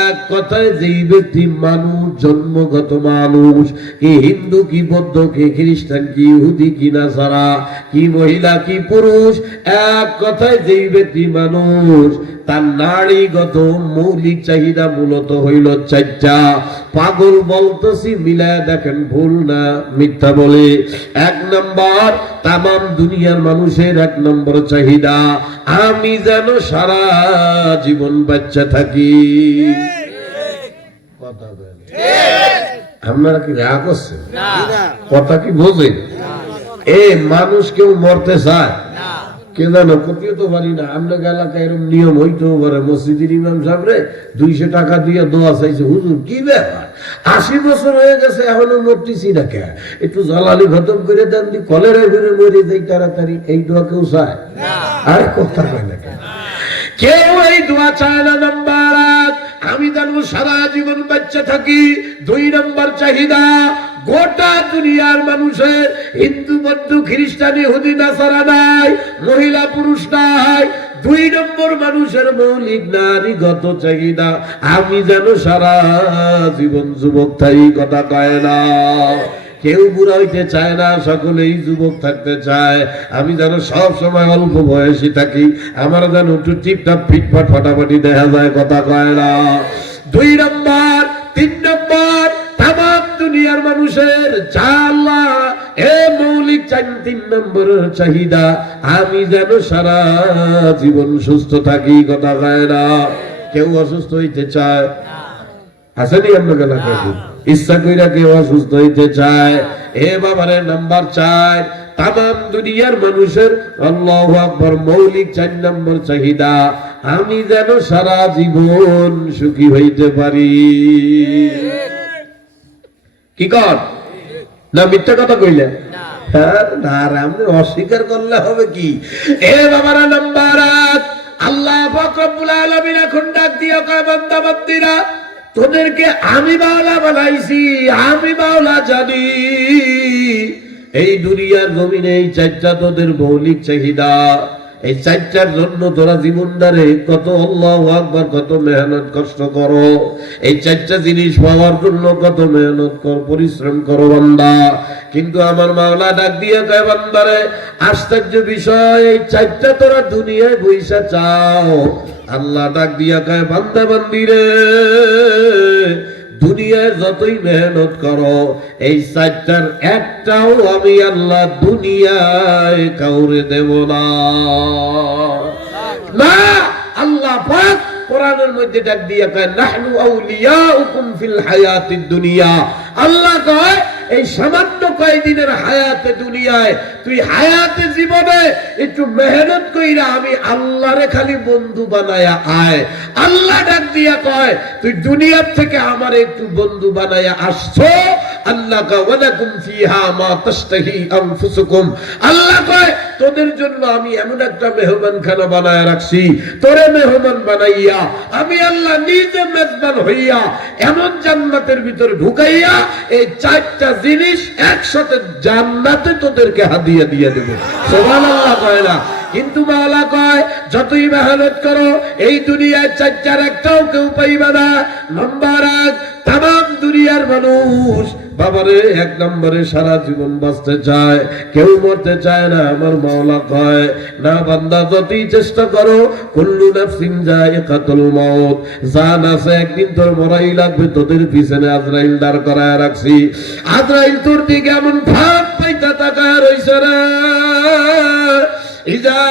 এক কথায় যেই ব্যক্তি মানুষ, জন্মগত মানুষ, কি হিন্দু, কি বৌদ্ধ, কি খ্রিস্টান, কি ইহুদি, কি নাসারা, কি মহিলা, কি পুরুষ, এক কথায় যেই ব্যক্তি মানুষ, তার নারীগত মৌলিক চাহিদা মূলত হইল চারটা। পাগল বলতেছি, মিলায় দেখেন, ভুল না মিথ্যা বলে। 1 নম্বর, তামাম দুনিয়ার মানুষের 1 নম্বর চাহিদা, আমি যেন সারা জীবন বাচ্চা থাকি। আপনারা কি রাগ করছেন? কথা কি বোঝেন? মানুষ কেউ মরতে চায়? কে জানো, কতিও তো পারি না। আপনার এলাকায় এরকম নিয়ম হইতেও পারে, মসজিদের ইমাম সাহেবরে 200 টাকা দিয়ে দোয়া চাইছে। হুজুর, কি ব্যাপার, 80 বছর হয়ে গেছে, এখনো মরতেছি না কে? একটু জালালি খতম করে দেন, কলেরা ঘুরে মরে যাই তাড়াতাড়ি। এই দোয়া কেউ চায়? আর কথা কয় না কেউ এই দোয়া চায় না। নাম্বার 1, আমি জানবো সারা জীবন বাচ্চা থাকি। 2 নম্বর চাহিদা, গোটা দুনিয়ার মানুষের হিন্দু, বৌদ্ধ, খ্রিস্টান, ইহুদি, নাসারা নাই, মহিলা পুরুষ নাই। 2 নম্বর মানুষের মৌলিক নারীগত চাহিদা, আমি যেন সারা জীবন যুবক থাকি। কথা কয় না? কেউ বুড়া হইতে চায় না, সকলেই যুবক থাকতে চায়। আমি যেন সব সময় অল্প বয়সী থাকি, আমার যেন একটু টিপটাপ ফিটফাট ফাটাফাটি দেখা যায়। কথা কয় না? 2 নম্বর, 3 নম্বর, তামাম দুনিয়ার মানুষের চাল্লা মৌলিক 3 নম্বরের চাহিদা, আমি যেন সারা জীবন সুস্থ থাকি। কথা কয় না? কেউ অসুস্থ হইতে চায়? আসেনি আপনার এলাকায়? ইচ্ছা কইরা কেউ অসুস্থ হইতে চায়? বাবারে, নাম্বার 4, তামাম দুনিয়ার মানুষের আল্লাহু আকবার মৌলিক 4 নম্বর চাহিদা, আমি যেন সারা জীবন সুখী হইতে পারি। কি কর না? মিথ্যা কথা কইলে? আপনি অস্বীকার করলে হবে কি? এ বাবারা, নাম্বার 8, আল্লাহ পাক রব্বুল আলামিন এখন ডাক দিয়ে কয়, বান্দা বান্দিরা, তোদেরকে আমি মাওলা বানাইছি, আমি মাওলা জানি। এই দুনিয়ার জমিনে এই 4টা তোদের মৌলিক চাহিদা, এই 4টার জন্য তোরা জীবনদারে কত আল্লাহু আকবার, কত মেহনত কষ্ট করো। এই 4টা জিনিস পাওয়ার জন্য কত মেহনত কর, পরিশ্রম করো বান্দা। কিন্তু আমার মাওলা ডাক দিয়ে কয়, বান্দারে, আশ্চর্য বিষয়, এই 4টা তোরা দুনিয়ায় বইসা চাও। আল্লাহ ডাক দিয়া কয়, বান্দা বান্দিরে, দুনিয়ায় যতই মেহনত করো, এই 4টার একটাও আমি আল্লাহ দুনিয়ায় কাউরে দেব না। না, আল্লাহ পাক কোরআনের মধ্যে ডাক দিয়া কয়, নাহনু আউলিয়াউকুম ফিল হায়াতিদ দুনিয়া। আল্লাহ কয়, এই সামান্য কয়দিনের হায়াতে দুনিয়ায়, তুই হায়াতে জীবনে একটু মেহনত কইরা আমি আল্লাহরে খালি বন্ধু বানায়া আয়। আল্লাহ ডাক দিয়া কয়, তুই দুনিয়ার থেকে আমার একটু বন্ধু বানায়া আসছো। আল্লাহ কয়, ওয়ালাকুম ফিহা মা তাশতাহি আনফুসুকুম। আল্লাহ কয়, তোদের জন্য আমি এমন একটা মেহমানখানা বানায়া রাখছি, তোরে মেহমান বানাইয়া আমি আল্লাহ নিজে মেজবান হইয়া এমন জান্নাতের ভিতরে ঢুকাইয়া এই 4টা জিনিস একসাথে জান্নাতে তোদেরকে হাদিয়া দিয়ে দেব। সুবহানাল্লাহ কয় না? কিন্তু মাওলা কয়, যতই মেহনত করো এই দুনিয়ায় 4টার একটাও কেউ পাইবে না। নাম্বার 1, তাম দুনিয়ার মানুষ বাবারে 1 নম্বরে সারা জীবন বাঁচতে চায়, কেউ মরতে চায় না। আমার মাওলা কয়, না বান্দা, যতই চেষ্টা করো, কুল্লু নাফসিন যায়িকাতুল মাউত, জান আছে একদিন তোর মরাই লাগবে। তোদের পিছনে আজরাইল দাঁড় করায় রাখছি। আজরাইল তোর দিকে এমন ভাব পাইতা তাকায় রইছে রে, ইজা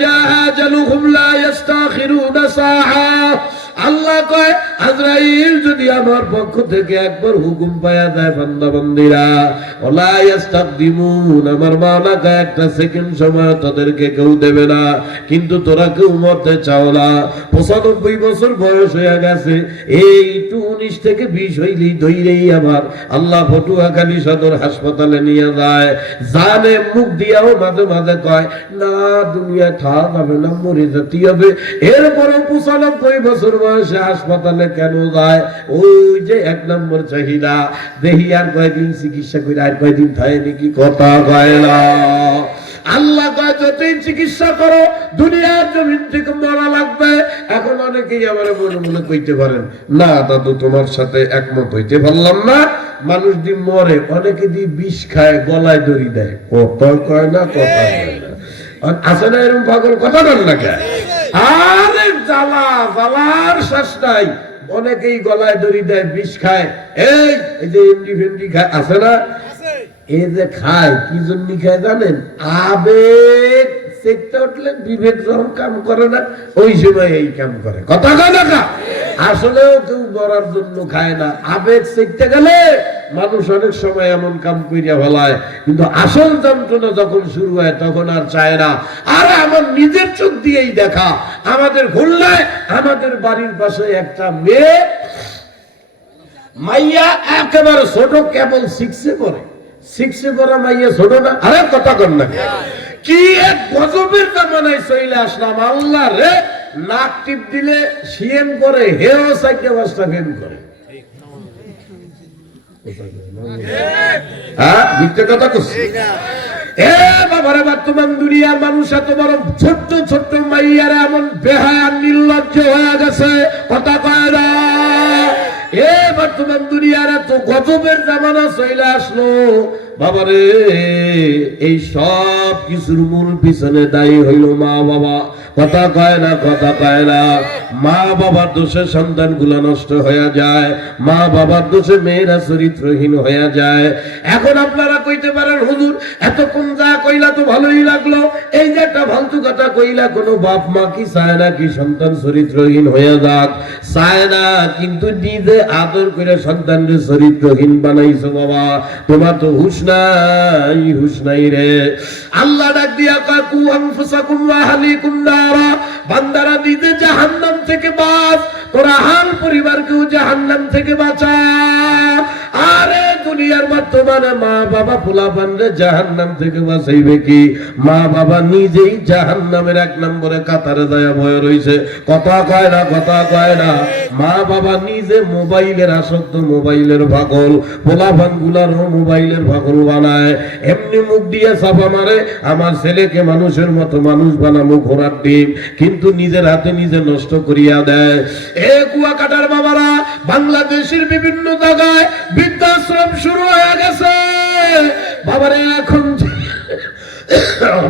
জা আজালুহুম লা ইস্তাখিরুনা সাআ। আল্লাহ কয়, আজরাইল যদি আমার পক্ষ থেকে একবার হুকুম পায়া দেয়, বান্দা বান্দিরা, ওয়ালা ইস্তাকদিমুন, আমার মাওলা কয়, একটা সেকেন্ড সময় তাদেরকে কেউ দেবে না। কিন্তু তোরা কেউ মরতে চাও না। 95 বছর বয়স হয়ে গেছে, এই 19 থেকে 20 হইলেই ধইরেই আমার আল্লাহ পটুয়াখালী সদর হাসপাতালে নিয়ে যায়। জানে মুখ দিয়াও মাঝে মাঝে কয়, না দুনিয়ায় থাকা যাবে না, মরে যেতে হবে। এরপরে 95 বছর বয়সে হাসপাতালে কেন যায়? ওই যে 1 নম্বর চাহিদা, দেখি আর কয়দিন চিকিৎসা করে আর কয়দিন থাকে নাকি, কথা কয় না। আল্লাহ কয়, যতই চিকিৎসা করো দুনিয়ার জমিন থেকে মরা লাগবে। এখন অনেকেই আমার মনে মনে কইতে পারেন, না দাদু তোমার সাথে একমত হইতে পারলাম না। মানুষ দি মরে, অনেকে দি বিষ খায়, গলায় দড়ি দেয়, কথা কয় না, কথা কয় না। আছে না এরকম পাগল? কথা বল না কেন? আরে জ্বালা, জ্বালার শেষ নাই। অনেকেই গলায় দড়ি দেয়, বিষ খায়। এই যে এমডি ফেমডি খায়, আছে না? এই যে খায়, কি জন্য খায় জানেন? আবেগ চেকটা উঠলে বিবেক যখন কাম করে না, ওই সময় এই কাম করে। কথা কয় না? আসলেও কেউ মরার জন্য খায় না, আবেগ চেকতে গেলে মানুষ অনেক সময় এমন কাম করিয়া ফেলায়। কিন্তু আসল যন্ত্রণা যখন শুরু হয় তখন আর চায় না। আর আমার নিজের চোখ দিয়েই দেখা, আমাদের খুলনায় আমাদের বাড়ির পাশে একটা মেয়ে, মাইয়া একেবারে ছোট, কেবল 6-এ পড়ে। 6-এ পড়া মাইয়া ছোট না? আরে কথা কর না, কি এক গজবের জামানায় চলে আসলাম। আল্লাহ রে, নাক টিপ দিলে সিএম করে, হেও 4-5টা ফেম করে। হ্যাঁ, মিথ্যে কথা করছি? এ বাবারে, বর্তমান দুনিয়ার মানুষ এত বড় ছোট্ট ছোট্ট মাইয়ারা এমন বেহায়া নির্লজ্জ হয়ে গেছে, কথা কয় না। এ বর্তমান দুনিয়ার এত গজবের জামানা চলে আসলো বাবারে। এই সব কিছুর মূল পিছনে দায়ী হইল মা বাবা। কথা কয় না, কথা কয় না। মা বাবার দোষে সন্তান গুলা নষ্ট হয়ে যায়, মা বাবার দোষে মেয়েরা চরিত্রহীন হয়ে যায়। এখন আপনারা কইতে পারেন, হুজুর এতক্ষণ যা কইলা তো ভালোই লাগলো, এই যে একটা ফালতু কথা কইলা, কোনো বাপ মা কি চায় না কি সন্তান চরিত্রহীন হয়ে যাক? চায় না, কিন্তু নিজে আদর করে সন্তানকে চরিত্রহীন বানাইছো বাবা। তোমার তো হুশ নাই, হুশ নাই রে। আল্লাহ ডাক দিয়া কয়, কু আনফুসাকুম ওয়া আহলিকুম নারা, বান্দারা নিজে জাহান্নাম থেকে বাঁচ, তোরা হাল পরিবারকেও জাহান্নাম থেকে বাঁচা। আরে দুনিয়ার বর্তমান বর্তমানে মা বাবা পোলাপানরে জাহান্নাম থেকে বাঁচাইবে কি? মা বাবা নিজেই জাহান্নামের 1 নম্বরে কাতারে দায়া ভয় রইছে। কথা কয় না, কথা কয় না। মা বাবা নিজে মোবাইলের আসক্ত, মোবাইলের পাগল, পোলাপান গুলারও মোবাইলের পাগল বানায়। এমনি মুখ দিয়ে চাপা মারে, আমার ছেলেকে মানুষের মতো মানুষ বানাবো, ঘোড়ার ডিম, কিন্তু নিজের হাতে নিজে নষ্ট করিয়া দেয়। এ কুয়াকাটার বাবারা, বাংলাদেশের বিভিন্ন জায়গায় বৃদ্ধাশ্রম শুরু হয়ে গেছে বাবারে। এখন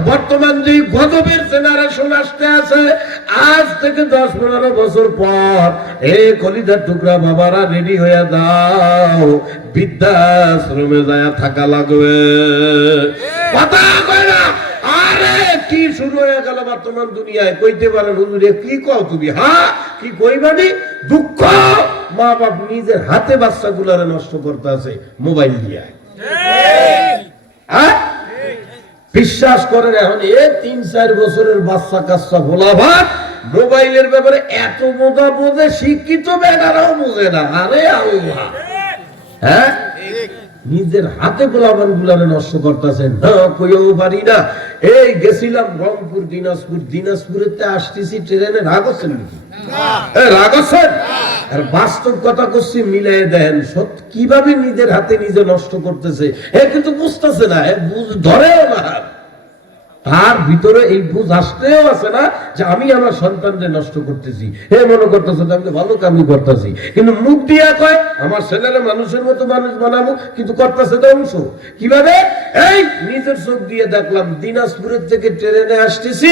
বর্তমান যে গজবের জেনারেশন আসতে আছে, আজ থেকে 10-15 বছর পর এই কলিজার টুকরা বাবারা রেডি হয়ে দাও, বৃদ্ধাশ্রমে যায় থাকা লাগবে। কথা কয় না? আরে কি শুরু হয়ে গেল বর্তমান দুনিয়ায়? কইতে পারেন হুজুরে কি কও তুমি? হ্যাঁ কি কইবানি? দুঃখ, মা বাপ নিজের হাতে বাচ্চাগুলারে নষ্ট করতে আছে মোবাইল দিয়ে। হ্যাঁ বিশ্বাস করেন, এখন 3-4 বছরের বাচ্চা কাচ্চা ভোলা ভাত মোবাইলের ব্যাপারে এত বোঝা বোঝে, শিক্ষিত বেটারাও বোঝে না। আরে আল্লাহ, হ্যাঁ নিজের হাতে গোলাবান গুলারে নষ্ট করতেছেন না, কইও পারি না। এই গেছিলাম রংপুর, দিনাজপুরেতে আসতেছি ট্রেনে, রাগ হচ্ছেন নাকি? রাগ হচ্ছেন? আর বাস্তব কথা করছি, মিলাই দেন সত্যি কিভাবে নিজের হাতে নিজে নষ্ট করতেছে। কিন্তু বুঝতেছে না, ধরেও না, তার ভিতরে এই বুঝ আসতেও আছে না যে আমি আমার সন্তানদের নষ্ট করতেছি। মনে করতেছে আমি ভালো কামই করতেছি, কিন্তু মুখ দিয়া কয় আমার ছেলেরা মানুষের মতো মানুষ বানাবো, কিন্তু করতেছে ধ্বংস। কিভাবে? এই নিজের চোখ দিয়ে দেখলাম, দিনাজপুরের থেকে ট্রেনে আসতেছি,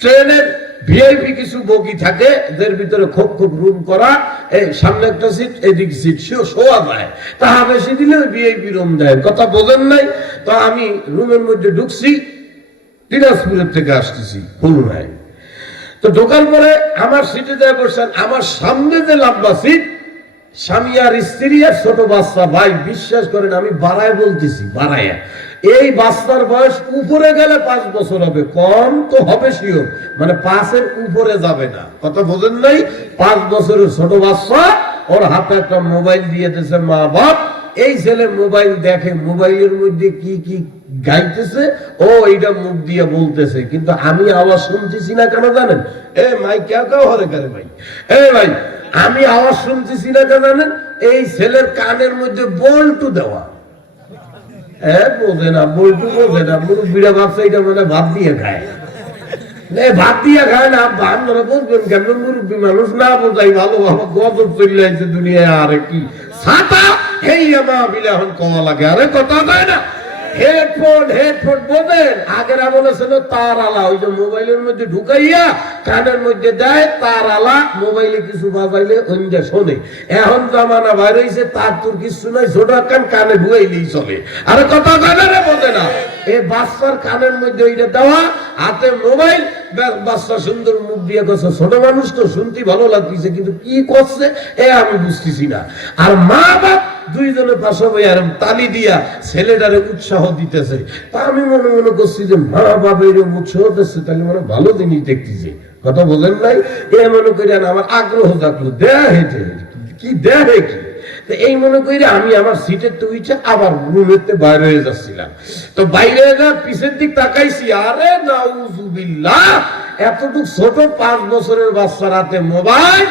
ট্রেনের ভিআইপি কিছু বগি থাকে, এদের ভিতরে খুব খুব রুম করা, এই সামনে একটা সিট, এদিক সিট শোয়া যায়, তাহা বেশি দিলে ভিআইপি রুম দেয়। কথা বোঝেন নাই? তো আমি রুমের মধ্যে ঢুকছি, দিনাজপুরের থেকে আসতেছি খুলনায়। তো ঢোকার পরে আমার সিটে যায় বসেন, আমার সামনে যে লম্বা সিট, স্বামী আর স্ত্রী আর ছোট বাচ্চা। ভাই বিশ্বাস করেন, আমি বাড়ায় বলতেছি, বাড়ায়। এই বাচ্চার বয়স উপরে গেলে 5 বছর হবে, কম তো হবে শিওর, মানে 5-এর উপরে যাবে না। কথা বোঝেন নাই? 5 বছরের ছোট বাচ্চা, ওর হাতে একটা মোবাইল দিয়ে দিয়েছে মা বাপ। এই ছেলে মোবাইল দেখে, মোবাইলের মধ্যে কি কি গাইতেছে ও এইটা মুখ দিয়ে বলতেছে, কিন্তু আমি আওয়াজ শুনতেছি না। কেন জানেন? মাই কেউ হরে করে ভাই, ভাই আমি আওয়াজ শুনতেছি না কেন জানেন? এই ছেলের কানের মধ্যে বল্টু দেওয়া। বোঝে না, বল্টু বোঝে না। মুরব্বীরা ভাবছে এটা মানে ভাত দিয়ে খায়, ভাত দিয়ে খায় না। আপনারা বুঝবেন কেমন? মুরব্বী মানুষ না বোঝাই ভালো, বাবা গজব চলে আসছে দুনিয়ায়। আরে কি ছাতা এই আমার বিলে এখন কওয়া লাগে। আরে কথা কয় না? হেডফোন বোঝেন? আগের আমলে ছিল তার আলা, ওই যে মোবাইলের মধ্যে ঢুকাইয়া কানের মধ্যে দেয়, তার আলা, মোবাইলে কিছু বাজাইলে ওইটা শোনে। এখন জামানা বাইরে হয়েছে, তার তোর কিছু নাই, ছোট কানে ঢুকাইলেই চলে। আরে কথা কানে বোঝে না? এই বাচ্চার কানের মধ্যে ওইটা দেওয়া, হাতে মোবাইল, বাচ্চা সুন্দর মুখ দিয়ে করছে। ছোট মানুষ তো শুনতে ভালো লাগতেছে, কিন্তু কি করছে আমি বুঝতেছি না। আর মা বাপ দুইজনে পাশে বই আর তালি দিয়া ছেলেটারে উৎসাহ দিতেছে। তা আমি মনে মনে করছি যে মা বাবা এরকম উৎসাহ দিচ্ছে, তাহলে মানে ভালো জিনিস দেখতেছে। কথা বোঝেন নাই? মনে করি আমার আগ্রহ থাকলো, দেয়া হেঁটে কি দেয়া হে কি। এই মনে করি আমি আমার সিটের তো উঠে আবার রুমেতে বাইরে হয়ে যাচ্ছিলাম। তো বাইরে যা পিছের দিক তাকাইছি, আরে নাউজুবিল্লাহ, এতটুকু ছোট 5 বছরের বাচ্চার হাতে মোবাইল।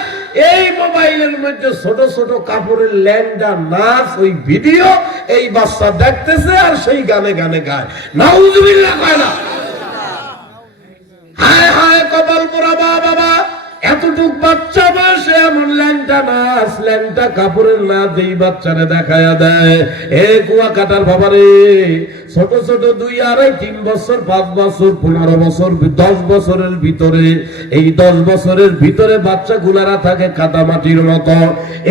এই মোবাইলের মধ্যে ছোট ছোট কাপড়ের ল্যাংডা নাচ, ওই ভিডিও এই বাচ্চা দেখতেছে আর সেই গানে গানে গায়। নাউজুবিল্লাহ কয় না? হায় হায় কপাল পোড়া বাবা, এতটুক বাচ্চা বসে এমন ল্যাংটা নাচ, ল্যাংটা কাপড়ের নাচ এই বাচ্চারে দেখায়া দেয়। কুয়াকাটার বাবারে, ছোট ছোট 2, 2.5, 3 বছর, 5 বছর, 15 বছর, 10 বছরের ভিতরে, এই 10 বছরের ভিতরে বাচ্চা গুলারা থাকে কাদামাটির মতো।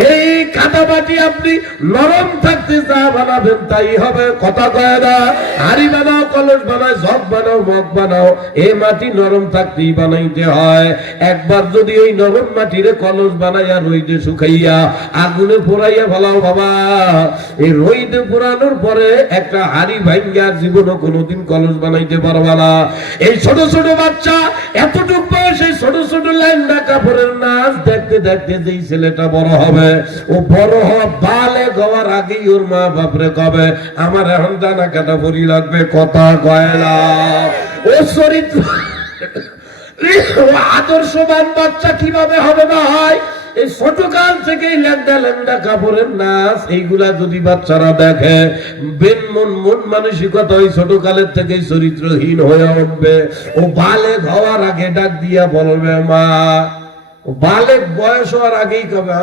এই কাদামাটি আপনি নরম থাকতে যা বানাবেন তাই হবে। কথা কয় না? হাড়ি বানাও, কলস বানাও, জগ বানাও, মগ বানাও, এই মাটি নরম থাকতেই বানাইতে হয়। একবার যদি ওই নরম মাটিরে কলস বানাইয়া রইদে শুকাইয়া আগুনে পোড়াইয়া ফেলাও বাবা, এই রইদে পোড়ানোর পরে একটা হাড়ি ভাঙ্গা জীবনে কোনোদিন কলস বানাইতে পারবা না। এই ছোট ছোট বাচ্চা এতটুক বয়সে ছোট ছোট ল্যাংড়া কাপড়ের নাচ দেখতে দেখতে যেই ছেলেটা বড় হবে, ও বড় হওয়া বালে হওয়ার আগেই ওর মা বাপরে কবে আমার এখন জানা কাটা পরি লাগবে, কথা কয় না। ও চরিত্র আদর্শবান বাচ্চা কিভাবে হবে না হয়, এই ছোটকাল থেকে ল্যাংড়া ল্যাংড়া কাপড়ের নাচ এইগুলা যদি বাচ্চারা দেখে, মন মানসিকতা ওই ছোটকালের থেকে চরিত্রহীন হয়ে উঠবে। ও বালেগ হওয়ার আগে ডাক দিয়া বলবে মা, বালেক বয়স হওয়ার আগেই কবে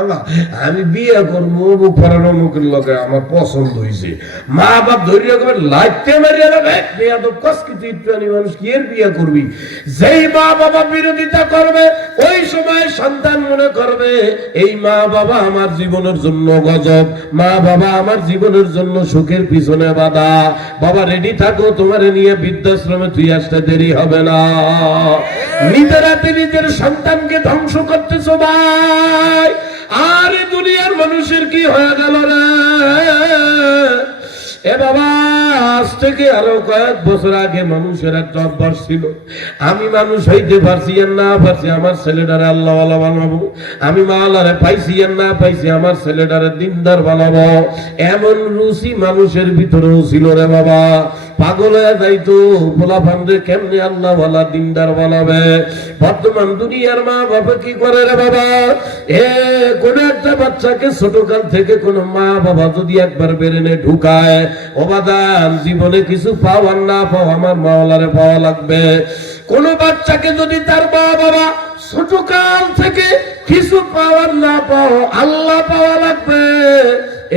আমি বিয়ে করবো, মুখ পড়ানো মুখের লোকে আমার পছন্দ হয়েছে। মা বাপ ধরিয়া কবে লাইতে মারিয়া যাবে, বিয়া তো কষ্টিত ইত্যাদি মানুষ কি এর বিয়ে করবি। যেই মা বাবা বিরোধিতা করবে ওই সময় সন্তান মনে করবে এই মা বাবা আমার জীবনের জন্য গজব, মা বাবা আমার জীবনের জন্য সুখের পিছনে বাধা। বাবা রেডি থাকো, তোমার নিয়ে বৃদ্ধাশ্রমে তুই আসতে দেরি হবে না। নিজের হাতে নিজের সন্তানকে ধ্বংস করতেছো ভাই। আর দুনিয়ার মানুষের কি হয়ে গেল রে এ বাবা। আজ থেকে আরো কয়েক বছর আগে মানুষের একটা অভ্যাস ছিল, আমি মানুষ হইতে পারছি আর না পারছি আমার ছেলেটারে আল্লাহওয়ালা বানাবো, আমি মাওলারে পাইছি আর না পাইছি আমার ছেলেটারে দিনদার বানাবো, এমন রুচি মানুষের ভিতরেও ছিল রে বাবা। পাগল হয়ে যাইতো পোলা ফান্ডে কেমনে আল্লাহওয়ালা দিনদার বানাবে। বর্তমান দুনিয়ার মা বাবা কি করে রে বাবা, কোন একটা বাচ্চাকে ছোটকাল থেকে কোন মা বাবা যদি একবার বেরেনে ঢুকায়, অবাদান জীবনে কিছু পাও আর না পাও আমার মাওলারে পাওয়া লাগবে। কোন বাচ্চাকে যদি তার মা বাবা ছোটকাল থেকে কিছু পাওয়ার না পাও আল্লাহ পাওয়া লাগবে।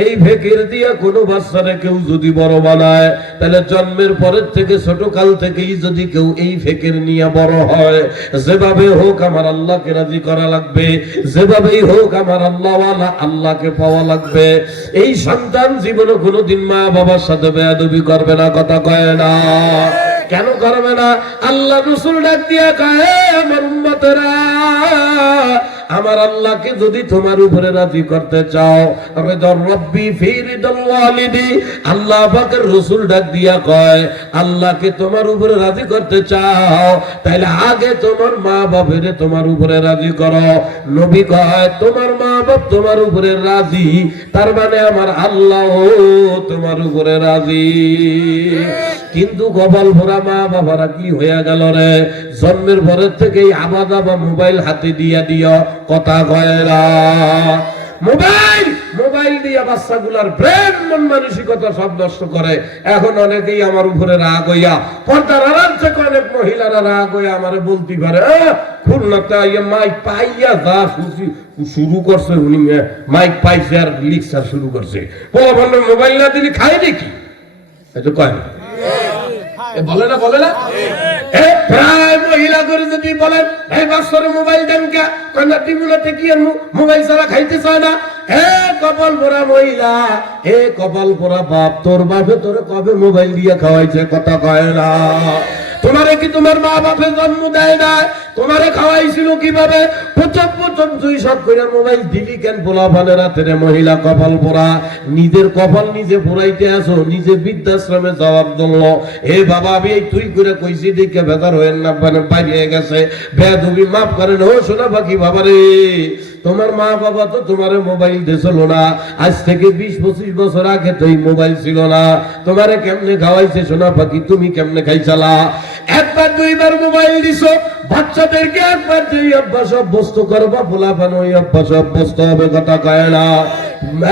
এই ফিকির দিয়া কোনো বাচ্চারে কেউ যদি বড় বানায়, তাহলে জন্মের পরের থেকে ছোটকাল থেকেই যদি কেউ এই ফিকির নিয়ে বড় হয়, যেভাবে হোক আমার আল্লাহকে রাজি করা লাগবে, যেভাবেই হোক আমার আল্লাহওয়ালা আল্লাহকে পাওয়া লাগবে, এই সন্তান জীবনে কোনোদিন মা বাবার সাথে বেয়াদবি করবে না, কথা কয় না। কেন করবে না? আল্লাহ রাসূল ডাক দিয়া কয় আমার উম্মতেরা, আমার আল্লাহকে যদি তোমার উপরে রাজি করতে চাও, রিদার রব্বি ফি রিদাল ওয়ালিদি, আল্লাহ পাকের রাসূল ডাক দিয়া কয় আল্লাহকে তোমার উপরে রাজি করতে চাও তাহলে আগে তোমার মা বাপেরে তোমার উপরে রাজি করো। নবী কয় তোমার মা বাপ তোমার উপরে রাজি, তার মানে আমার আল্লাহ তোমার উপরে রাজি। কিন্তু কপাল ভরা মা বাবারা কি হয়ে গেল রে, জন্মের পরের থেকেই আবাদা বা মোবাইল হাতে দিয়া দিও, কথা কয় না। মোবাইল দিয়া বাচ্চাগুলার ব্রেন মন মানসিকতা সব নষ্ট করে। এখন অনেকেই আমার উপরে রাগ হইয়া, পর্দার আড়াল থেকে অনেক মহিলারা রাগ হইয়া আমারে বলতে পারে খুলনাতে মাইক পাইয়া যা শুরু করছে, উনি মাইক পাইছে আর লিকচার শুরু করছে। মোবাইল না দিলে খায় নাকি? এটা কয় না, বলে না বলে না। প্রায় মহিলা করে যদি বলেন এই বাচ্চারে মোবাইল দেন কে, কন্যা টিভিতে কি মোবাইল ছাড়া খাইতে চায় না। কপাল পোড়া মহিলা, কপাল পোড়া বাপ, তোর বাপে তোরে কবে মোবাইল দিয়ে খাওয়াইছে, কথা কয় না। তোমারে কি তোমার মা বাপে জন্ম দেয় না? তোমারে খাওয়াইছিল কিভাবে? প্রথম তুই সব করে মোবাইল দিলি কেন? পোলা পানের রাতের মহিলা কপাল পোড়া, নিজের কপাল নিজে পোড়াইতে আসো, নিজে বৃদ্ধাশ্রমে যাওয়ার জন্য। হে বাবা আমি এই তুই করে কইছি দেখে বেকার হয়ে না বাইরে গেছে, বেয়াদবি মাফ করেন। ও শোনা পাখি বাবা রে, তোমার মা বাবা তো তোমারে মোবাইল দিয়েছিল না, আজ থেকে 20-25 বছর আগে তো এই মোবাইল ছিল না। তোমারে কেমনে খাওয়াইছে সোনা পাখি, তুমি কেমনে খাইছালা? একবার দুইবার মোবাইল দিছো, বাচ্চাদেরকে একবার যেই অভ্যাস অভ্যস্ত করবা, পোলাপান ওই অভ্যাস অভ্যস্ত হবে, কথা কয় না।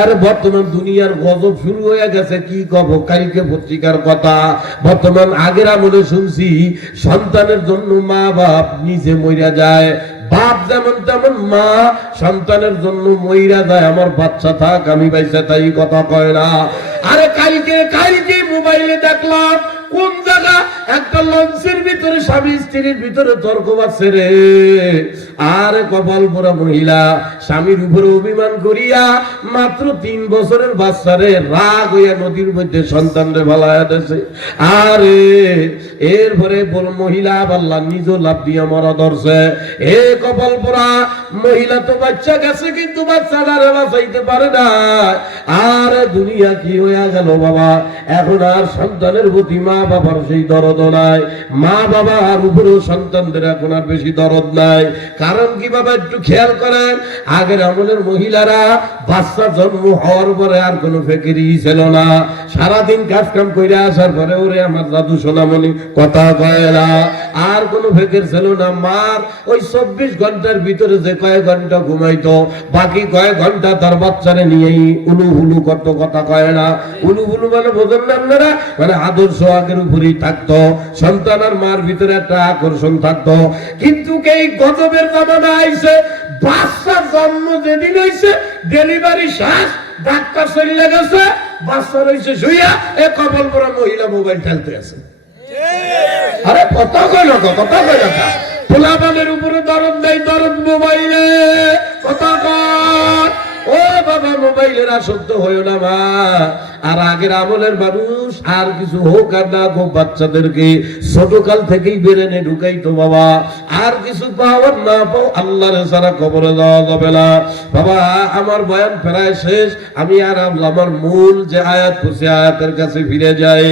আর বর্তমান দুনিয়ার গজব শুরু হয়ে গেছে, কি কব কালকে পত্রিকার কথা। বর্তমান আগের আমলে শুনছি সন্তানের জন্য মা বাপ নিজে মইরা যায়, বাপ যেমন তেমন মা সন্তানের জন্য মইরা যায়, আমার বাচ্চা থাক আমি বাইসা তাই, কথা কয় না। আরে কালকে মোবাইলে দেখলাম কোন জায়গা একটা লঞ্চের ভিতরে স্বামী স্ত্রীর ভিতরে তর্ক বাজছে রে। আর কপাল পোড়া মহিলা স্বামীর উপরে অভিমান করিয়া মাত্র 3 বছরের বাচ্চারে রাগ হইয়া নদীর মধ্যে সন্তানরে ফেলাইয়া দিয়েছে। আরে এরপরে মহিলা আল্লাহ নিজ লাভ দিয়া মরা ধরছে। এ কপাল পোড়া মহিলা তো বাচ্চা গেছে, কিন্তু বাচ্চাটারে বাঁচাইতে পারে না। আর দুনিয়া কি হইয়া গেল বাবা, এখন আর সন্তানের প্রতি মা বাবার সেই দরদ নাই, মা বাবার উপরেও সন্তানদের এখন আর বেশি দরদ নাই। কারণ কি বাবা, একটু খেয়াল করেন, আগের আমলের মহিলারা বাচ্চা জন্ম হওয়ার পরে আর কোনো ফেকেরি ছিল না। সারাদিন কাজ কাম করে আসার পরে ওরে আমার দাদু সোনামণি কথা কয় না, আর কোনো ফেকের ছিল না। মার ওই 24 ঘন্টার ভিতরে যে কয়েক ঘন্টা ঘুমাইতো, বাকি কয়েক ঘন্টা তার বাচ্চারে নিয়েই উলু হুলু কত কথা কয় না। উলু হুলু মানে বোঝেন না আপনারা, মানে আদর্শ আগের উপরেই থাকতো, সন্তান আর মার ভিতরে একটা আকর্ষণ থাকতো। কিন্তু এই গজবের জামানা আইছে, বাচ্চা জন্ম যেদিন হইছে ডেলিভারি শেষ, ডাক্তার চলে গেছে, বাচ্চা রয়েছে শুইয়া, এ কপাল পোড়া মহিলা মোবাইল খেলতে আছে। আরে কথা কয় না, কথা কয় না, পোলাপানের উপরে দরদ দেয়, দরদ মোবাইলে কথা কয়। ও বাবা, মোবাইলের আসক্ত হইও না মা। আর আগের আমলের মানুষ আর কিছু হোক আর না হোক, বাচ্চাদেরকে ছোটকাল থেকেই বেরেনে ঢুকাইতো বাবা। আর কিছু পাওয়ার না পাও, আল্লাহর ছাড়া কবরে যাওয়া যাবে না বাবা। আমার বয়ান প্রায় শেষ, আমি আর আমার মূল যে আয়াত পড়ছি আয়াতের কাছে ফিরে যাই।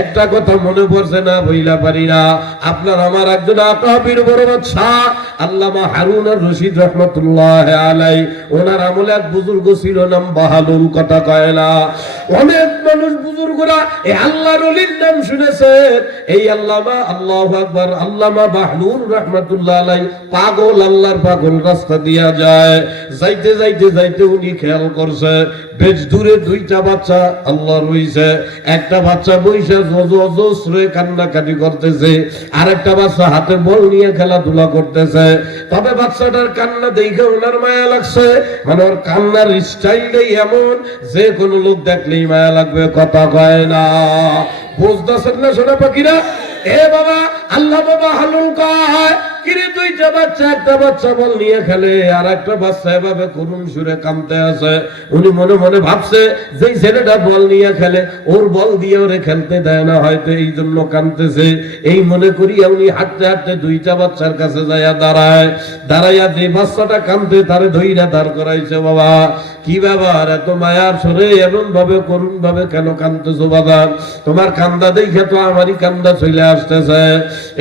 একটা কথা মনে পড়ছে না, বইলা পারি না। আপনার আমার একজন আকাবির বড় বাদশা আল্লামা হারুন আর রশিদ রহমতুল্লাহ আলাই, ওনার আমলে এক বুজুর্গ ছিল, নাম বাহালুল, কথা কয় না। অনেক মানুষ বুজুর্গরা এই আল্লাহর ওলির নাম শুনেছেন। এই আল্লামা, আল্লাহু আকবার, আল্লামা বাহলুল রহমাতুল্লাহ আলাই পাগল, আল্লাহর পাগল রাস্তা দিয়া যায়। যাইতে যাইতে যাইতে উনি খেয়াল করছে বেশ দূরে 2টা বাচ্চা আল্লাহ রইছে। একটা বাচ্চা বইসা অজস্রে কান্নাকাটি করতেছে, আর একটা বাচ্চা হাতে বল নিয়ে খেলাধুলা করতেছে। তবে বাচ্চাটার কান্না দেখে ওনার মায়া লাগছে, মানে ওর কান্নার স্টাইলটাই এমন যে কোনো লোক দেখলেই মায়া লাগবে, কথা কয় না। বুঝতেছেন না সোনা পাখিরা? এ বাবা, আল্লাহ বাবা হালুল কয় কিরে 2টা বাচ্চা, একটা বাচ্চা বল নিয়ে খেলে, আর একটা বাচ্চা এভাবে করুণ সুরে কাঁদতে আছে। উনি মনে মনে ভাবছে যে ছেলেটা বল নিয়ে খেলে, ওর বল দিয়ে ওরে খেলতে দেয় না, হয়তো এই জন্য কাঁদতেছে। এই মনে করিয়া উনি হাঁটতে হাঁটতে 2টা বাচ্চার কাছে যাইয়া দাঁড়াইয়া যে বাচ্চাটা কাঁদতে তারে ধইরা দাঁড় করাইছে। বাবা কি ব্যাপার, এত মায়ার সরে এমন ভাবে করুণ ভাবে কেন কাঁদতেছো বাবা? তোমার কান্দা দেখে তো আমারই কান্দা চলে আসতেছে।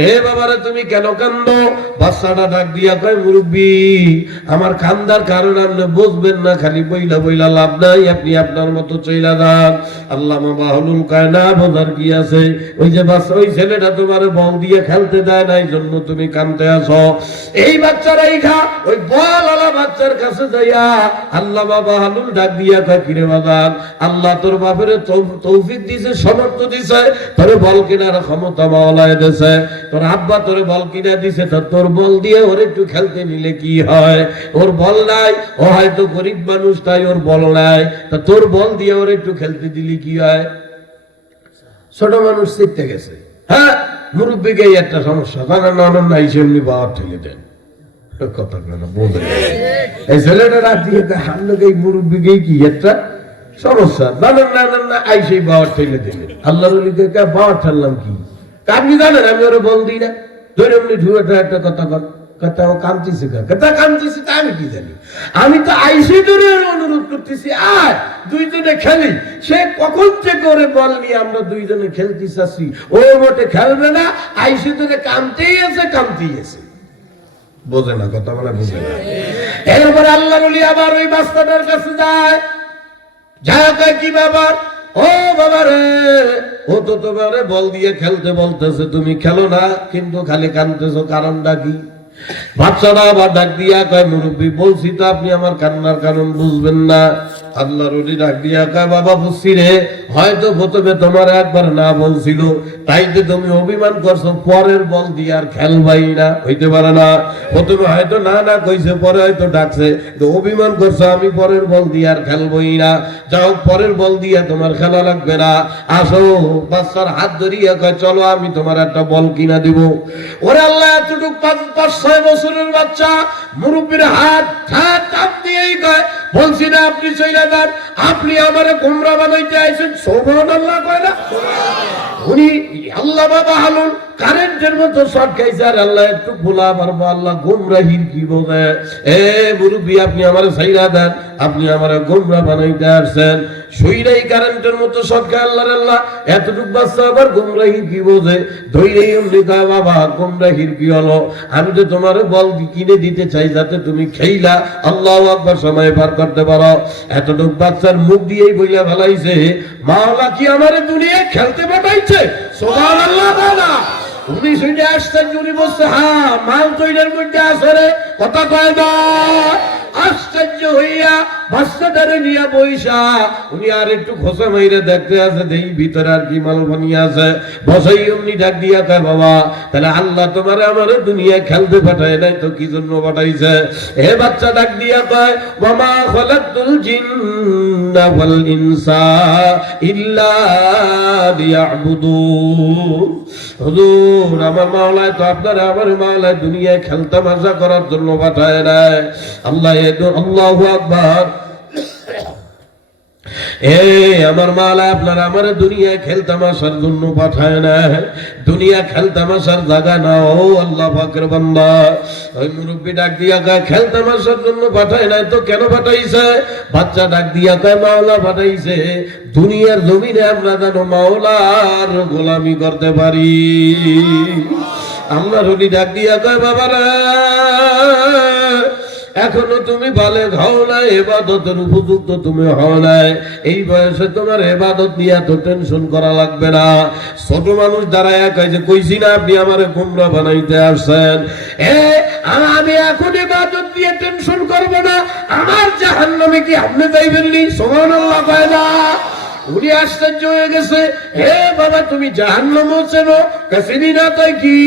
এ বাবারে তুমি কেন কান্দো? বাচ্চাটা ডাক দিয়া কয়, মুরব্বি আমার কান্দার কারণ আপনি বুঝবেন না, খালি বইলা বইলা লাভ নাই, আপনি আপনার মতো চইলা যান। আল্লামা বাহলুল কয়, না বোঝার কি আছে, ওই যে বাচ্চা, ওই ছেলেটা তোমারে বল দিয়ে খেলতে দেয় না, এই জন্য তুমি কান্দতে আসো। এই বাচ্চারা এইখা ওই বল আলা বাচ্চার কাছে যাইয়া আল্লামা বাহলুল ডাক দিয়া কয়, কিরে বাজান, আল্লাহ তোর বাপের তৌফিক দিছে, সমর্থ দিছে, তোরে বল কেনার ক্ষমতা মাওলায় দিছে, তোর আব্বা তোরে বল কিনা দিছে, তোর বল দিয়ে ওর একটু খেলতে নিলে কি হয়? ওর বল নাই, ও হয়তো গরিব মানুষ, তাই ওর বল নাই, তা তোর বল দিয়ে ওর একটু খেলতে দিলে কি হয়? ছোট মানুষ শিখতে গেছে। হ্যাঁ, মুরব্বীকে একটা সমস্যা, কারণ নানান নাই সেমনি বাবার ঠেলে দেন, কথা না বলে এই ছেলেটা রাত দিয়ে হামলোকে এই মুরব্বীকে কি একটা সমস্যা, নানান নানান না আইসেই বাবার ঠেলে দিলেন। আল্লাহর ওলিকে বাবার ঠেললাম কি? আপনি জানেন আমি ওরা বল দিই না, ধরে এমনি ঢুয়েটা একটা কথা কথা কামতেছি, কথা কামতেছি, তা আমি কি জানি? আমি তো আইসে ধরে অনুরোধ করতেছি, আয় 2জনে খেলি। সে কখন থেকে ওরে বল নিয়ে আমরা 2জনে খেলতে চাচ্ছি, ও মোটে খেলবে না, আইসে ধরে কামতেই আছে, কামতেই আছে। বোঝে না কথা, বলা বুঝে না। এরপরে আল্লাহর ওলি আবার ওই বাচ্চাটার কাছে যায়, যায় কয়, কি ব্যাপার? ও বাবা রে, ও তো তোমারে বল দিয়ে খেলতে বলতেছে, তুমি খেলো না, কিন্তু খালি কাঁদতেছো, কারণটা কি? বাচ্চারা আবার ডাক দিয়া কয়, মুরব্বী বলছি তো, আপনি আমার কান্নার কারণ বুঝবেন না। আল্লাহর ওলি ডাক দিয়া কয় বাবা বুঝছি রে, হয়তো প্রথমে তোমার একবার না বলছিল, তাই যে তুমি অভিমান করছো, পরের বল দিয়ে আর খেলবাই না, হইতে পারে না। প্রথমে হয়তো না না কইছে, পরে হয়তো ডাকছে, তো অভিমান করছো আমি পরের বল দিয়ে আর খেলবই না। যাও, পরের বল দিয়ে তোমার খেলা লাগবে না, আসো। বাচ্চার হাত ধরিয়া কয় চলো আমি তোমার একটা বল কিনা দিব। ওরে আল্লাহ, এতটুকু 5-6 বছরের বাচ্চা মুরব্বীর হাত টাপ দিয়েই কয় বলছি না আপনি চইলা যান, আপনি আমারে গোমরা বানাইতে আইছেন। সুবহানাল্লাহ কয় না? উনি আল্লাহ বাবা হালুন কারেন্টের মতো শর্ট খাইছে, আর আল্লাহ একটু ভোলা পারবো, আল্লাহ গোমরাহির কি বোঝে। এ মুরব্বী, আপনি আমারে ছাইরা দেন, আপনি আমারে গোমরা বানাইতে আসছেন। শুইরাই কারেন্টের মতো শর্ট খায় আল্লাহর আল্লাহ, এতটুক বাচ্চা আবার গোমরাহির কি বোঝে। ধৈরেই এমনি কয় বাবা গোমরাহির কি হলো, আমি তো তোমারে বল কিনে দিতে চাই যাতে তুমি খেইলা আল্লাহু আকবার সময় পার করতে পারো। এতটুক বাচ্চার মুখ দিয়েই বইলা ফেলাইছে মাওলা কি আমারে দুনিয়ায় খেলতে পাঠাইছে। সুবহানাল্লাহ বাবা। উনি শুনে আসছেন, উনি বলছে হ্যাঁ মাল তৈরির মধ্যে আছে রে, কথা কয় না। আশ্চর্য হইয়া বাচ্চাটারে নিয়ে বইসা উনি আর একটু খোসা মাইরে দেখতে আছে, দেই ভিতরে আর কি মাল বানিয়ে আছে। বসাই উনি ডাক দিয়া কয় বাবা, তাহলে আল্লাহ তোমার আমার দুনিয়ায় খেলতে পাঠায় নাই তো কি জন্য পাঠাইছে? হে বাচ্চা ডাক দিয়া কয় ওয়ামা খালাকতুল জিন্না ওয়াল ইনসা ইল্লা লিয়াবুদুন। হুজুর, আমার মাওলায় তো আপনারা আমার মাওলায় দুনিয়ায় খেলতামাশা করার জন্য পাঠায় নাই। আল্লাহু আকবার। আমার মাওলা আপনারা আমার দুনিয়ায় খেলতামাশার জন্য পাঠায় না, দুনিয়া খেলতামাশার জায়গা না। ও আল্লাহ পাকের বান্দা, ওই মুরব্বি ডাক দিয়া কয় খেলতামাশার জন্য পাঠায় নাই তো কেন পাঠাইছে? বাচ্চা ডাক দিয়া কয় মাওলা পাঠাইছে দুনিয়ার জমিনে আমরা যেন মাওলার গোলামি করতে পারি। আল্লাহর ওলি ডাক দিয়া কয় বাবারা, এখনো তুমি বালেগ হও নাই, ইবাদতের উপযুক্ত তুমি হও নাই। এই বয়সে তোমার ইবাদত নিয়ে তো টেনশন করা লাগবে না। ছোট মানুষ দাঁড়ায় কয় যে কইছি না আপনি আমারে গোমরা বানাইতে আসছেন। আমি এখন ইবাদত দিয়ে টেনশন করব না, আমার জাহান্নামে কি আপনি যাইবেন নি? সুবহানাল্লাহ কয় না? উনি আশ্চর্য হয়ে গেছে, হে বাবা তুমি জাহান্নামও চেনো? চিনি না তাই কি?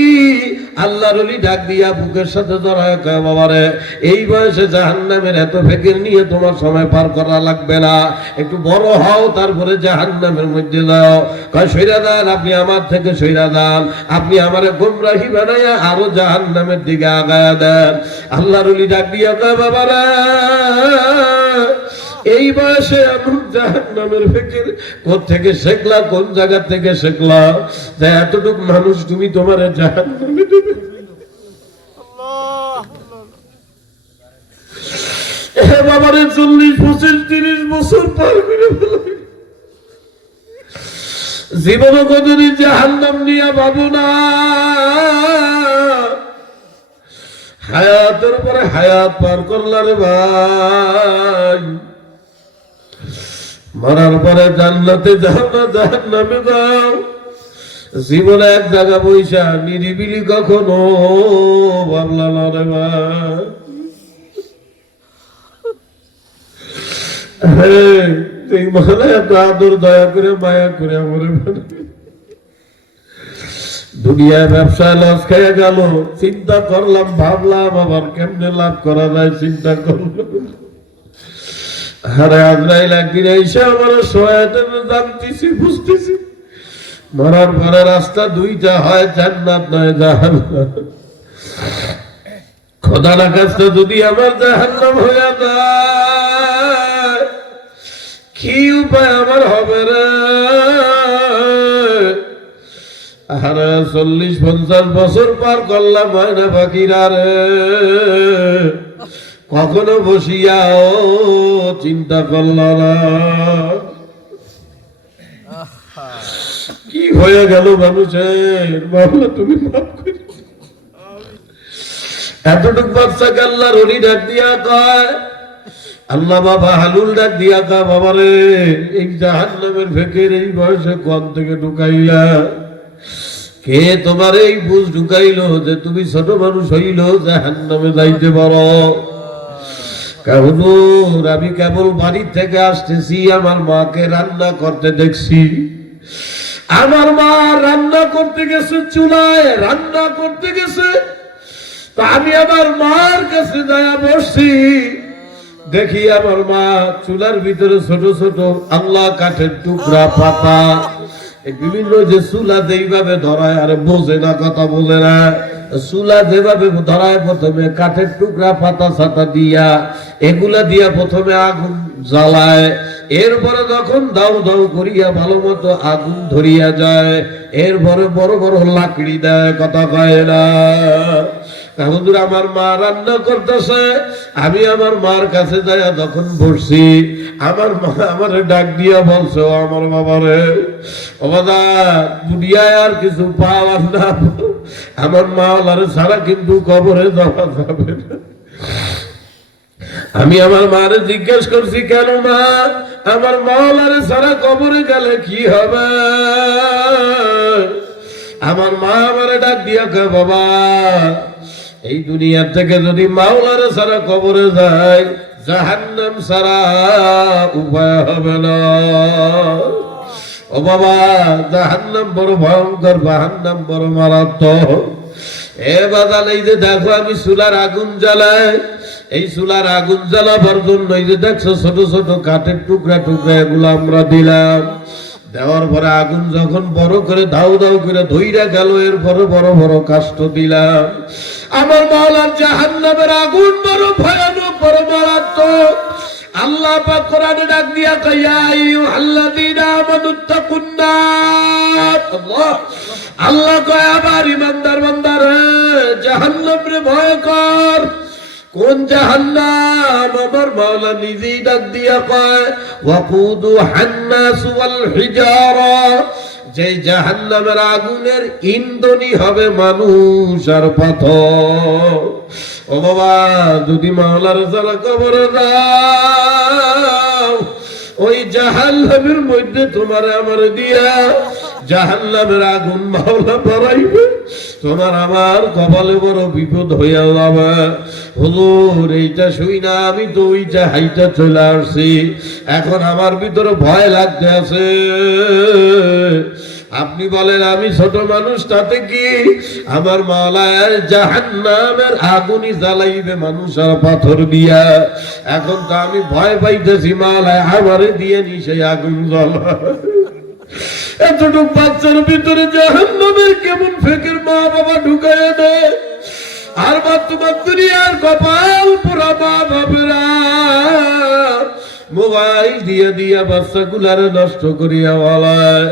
আল্লাহর ওলি ডাক দিয়া বুকের সাথে জড়ায় কয় বাবারে, এই বয়সে জাহান্নামের এত ফিকির নিয়ে তোমার সময় পার করা লাগবে না, একটু বড় হও তারপরে জাহান্নামের মধ্যে যাও। কয় সইরা দেন, আপনি আমার থেকে সইরা দেন, আপনি আমারে গোমরাহি বানাইয়া আরো জাহান্নামের দিকে আগায়া দেন। আল্লাহর ওলি ডাক দিয়া কয় বাবারে, এই বয়সে এমন জাহান্নামের ফিকির কোত্থেকে শিখলা, কোন জায়গা থেকে শিখলা যে এতটুকু মানুষ তুমি তোমার জাহান্নামে দেবে? বাবারে 40, 25, 30 বছর পার করে ফেলে জীবনে কোনদিন জাহান্নাম নিয়ে ভাবো না। হায়াতের পরে হায়াত পার করলা রে ভাই, মরার পরে জান্নাতে যাও না জাহান্নামে যাও। জীবনে এক জায়গা বইসা নিরিবিলি কখনো ভাবলা না রে ভাই। তুই মানে এত আদর দয়া করে মায়া করে আমার দুনিয়ায় ব্যবসায় লস খেয়ে গেল, চিন্তা করলাম ভাবলাম আবার কেমনে লাভ করা যায়, চিন্তা করলাম। আরে আজরাইল একদিন এসে আমার সহায়তা জানতেছি, বুঝতেছি মরার পরে রাস্তা দুইটা, হয় জান্নাত নয় জাহান্নাম। খোদা না কাছে যদি আমার জাহান্নাম হয়ে যায়, কি উপায় আমার হবে রে? আরে 40-50 বছর পার করলাম ময়না পাখিরা রে, কখনো বসিয়া ও চিন্তা করল না কি হয়ে গেল মানুষের? বাবা তুমি মাফ করে। এতটুক বাচ্চাকে আল্লাহর ওলি ডাক দিয়া কয়, আল্লাহ বাবা হালুল ডাক দিয়া কয় বাবারে, এই জাহান্নামের ফিকির এই বয়সে কোন থেকে ঢুকাইলা? কে তোমার এই বুঝ ঢুকাইলো যে তুমি ছোট মানুষ হইল জাহান্নামে যাইতে পারো? হুজুর আমি কেবল বাড়ি থেকে আসতেছি, আমার মাকে রান্না করতে দেখছি। আমার মা রান্না করতে গেছে, চুলায় রান্না করতে গেছে। তা আমি আমার মার কাছে যায়া বসছি, দেখি আমার মা চুলার ভিতরে ছোট ছোট আল্লাহ কাঠের টুকরা পাতা, বিভিন্ন যে চুলা যেইভাবে ধরায়, আরে বোঝে না, কথা বোঝে না, চুলা যেভাবে ধরায় প্রথমে কাঠের টুকরা পাতা ছাতা দিয়া, এগুলা দিয়া প্রথমে আগুন জ্বালায়, এরপরে যখন দাউ দাউ করিয়া ভালো মতো আগুন ধরিয়া যায়, এরপরে বড় বড় লাকড়ি দেয়, কথা কয় না। হুজুর আমার মা রান্না করতেছে, আমি আমার মার কাছে যাইয়া যখন বসছি, আমার মা আমার ডাক দিয়া বলছে, ও আমার বাবারে, ও বাবা দুনিয়ায় আর কিছু পাওয়ার না, আমার মাওলারে ছাড়া কিন্তু কবরে যাওয়া যাবে না। আমি আমার মারে জিজ্ঞেস করছি, কেন মা? আমার মাওলারে ছাড়া কবরে গেলে কি হবে? আমার মা আমারে ডাক দিয়া কয়, বাবা এই দুনিয়ার থেকে যদি মাওলারে ছাড়া কবরে যায়, জাহান্নাম ছাড়া উপায় হবে না। ও বাবা জাহান্নাম বড় ভয়ঙ্কর, জাহান্নাম বড় মারাত্মক। এ বাদাল এই যে দেখো আমি চুলার আগুন জ্বালাই, এই চুলার আগুন জ্বালাবার জন্য এই যে দেখছো ছোট ছোট কাঠের টুকরা টুকরা এগুলো আমরা দিলাম। দেওয়ার পরে আগুন যখন বড় করে দাউ দাউ করে ধইরা গেল, এর পরে বড় বড় কাষ্ঠ দিলাম। আমার মাওলার জাহান্নামের আগুন বড় ভয়ানক, বড় মারাত্মক। আল্লাহ পাক কোরআনে ডাক দিয়া কয়, ইয়া আইয়ুহাল্লাযীনা আমানুত্তাকুন নার। আল্লাহ কয়, আমার ইমানদার বান্দারে জাহান্নামে ভয় কর। কোন জাহান্নাম? আমার মাওলা নিজেই ডাক দিয়া কয়, ওয়াকুদুহান নাস ওয়াল হিজারা, যে জাহান্নামের আগুনের ইন্ধনই হবে মানুষ আর পাথর। ও বাবা যদি মাওলার ছাড়া কবরে যাও, ওই জাহান্নামের মধ্যে তোমার আমার দিয়া জাহান্নামের আগুন মাওলা বাড়াইবে, তোমার আমার কপালে বড় বিপদ হইয়া যাবে। হুজুর এইটা শুই না আমি তো ওইটা হাইটা চলে আসছি, এখন আমার ভিতরে ভয় লাগতে আছে। আপনি বলেন আমি ছোট মানুষ, তাতে কি? আমার মাওলার জাহান্নামের আগুনই জ্বালাইবে মানুষ আর পাথর দিয়া। এখন তো আমি ভয় পাইতেছি, মাওলায় আমারে দিয়ে নি সেই আগুন জ্বালা। এতটুক বাচ্চার ভিতরে জাহান্নামের কেমন ফেকের মা বাবা ঢুকাইয়া দেয়, আর তোমার দুনিয়ার কপাল পোড়া মা বাবেরা মোবাইল দিয়ে দিয়া বাচ্চাগুলারে নষ্ট করিয়া বলায়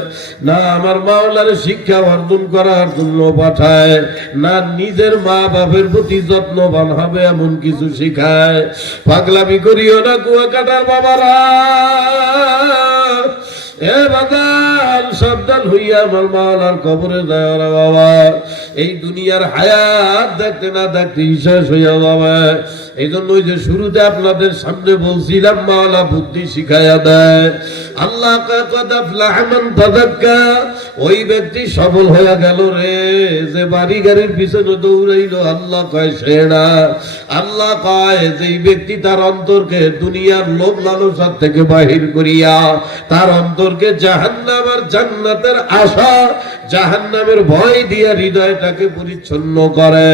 না, আমার মাওলার শিক্ষা অর্জন করার জন্য পাঠায় না, নিজের মা বাপের প্রতি যত্নবান হবে এমন কিছু শিখায়। পাগলামি করিও না কুয়াকাটার বাবারা, এ বাদাল সাবধান হইয়া আমার মাওলার কবরে যায় ওরা বাবা। এই দুনিয়ার হায়াত দেখতে না দেখতে শেষ হইয়া যাবে। এই জন্য ওই যে শুরুতে আপনাদের সামনে বলছিলাম, মাওলা বুদ্ধি শিখাইয়া দেয়। আল্লাহ কদ আফলাহা মান তাযাক্কা, ওই ব্যক্তি সফল হইয়া গেল রে যে বাড়ি গাড়ির পিছনে দৌড়াইলো। আল্লাহ কয় সে না, আল্লাহ কয় যে ব্যক্তি তার অন্তরকে দুনিয়ার লোভ লালসার থেকে বাহির করিয়া তার অন্তরকে জাহান্নাম আর জান্নাতের আশা, জাহান্নামের ভয় দিয়া হৃদয়টাকে পরিচ্ছন্ন করে,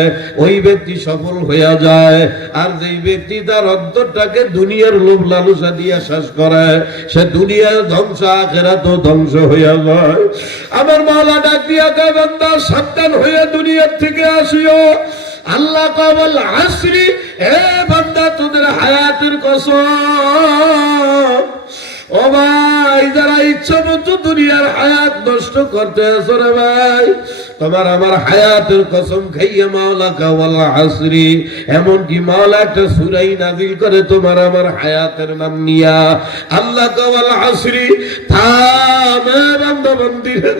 ওই ব্যক্তি সফল হইয়া যায়। আর যেই ব্যক্তি তার অন্তরটাকে দুনিয়ার লোভ লালসা দিয়া শেষ করে, সে দুনিয়ার ধ্বংস, আখিরাতও ধ্বংস হইয়া যায়। আমার মাওলা ডাক দিয়া কয়, বান্দা সাবধান হইয়া দুনিয়ার থেকে আসিও। আল্লাহ কবল আসরি, হে বান্দা তোদের হায়াতের কসম। ও ভাই যারা ইচ্ছা মতো দুনিয়ার হায়াত নষ্ট করতে আসো রে ভাই, তোমার আমার হায়াতের কসম খাইয়া মাওলা কবল আসরি, এমনকি মাওলা একটা সূরা নাযিল করে তোমার আমার হায়াতের নাম নিয়া। আল্লাহ কবল আসরি, থাম বান্দা বন্দিরা,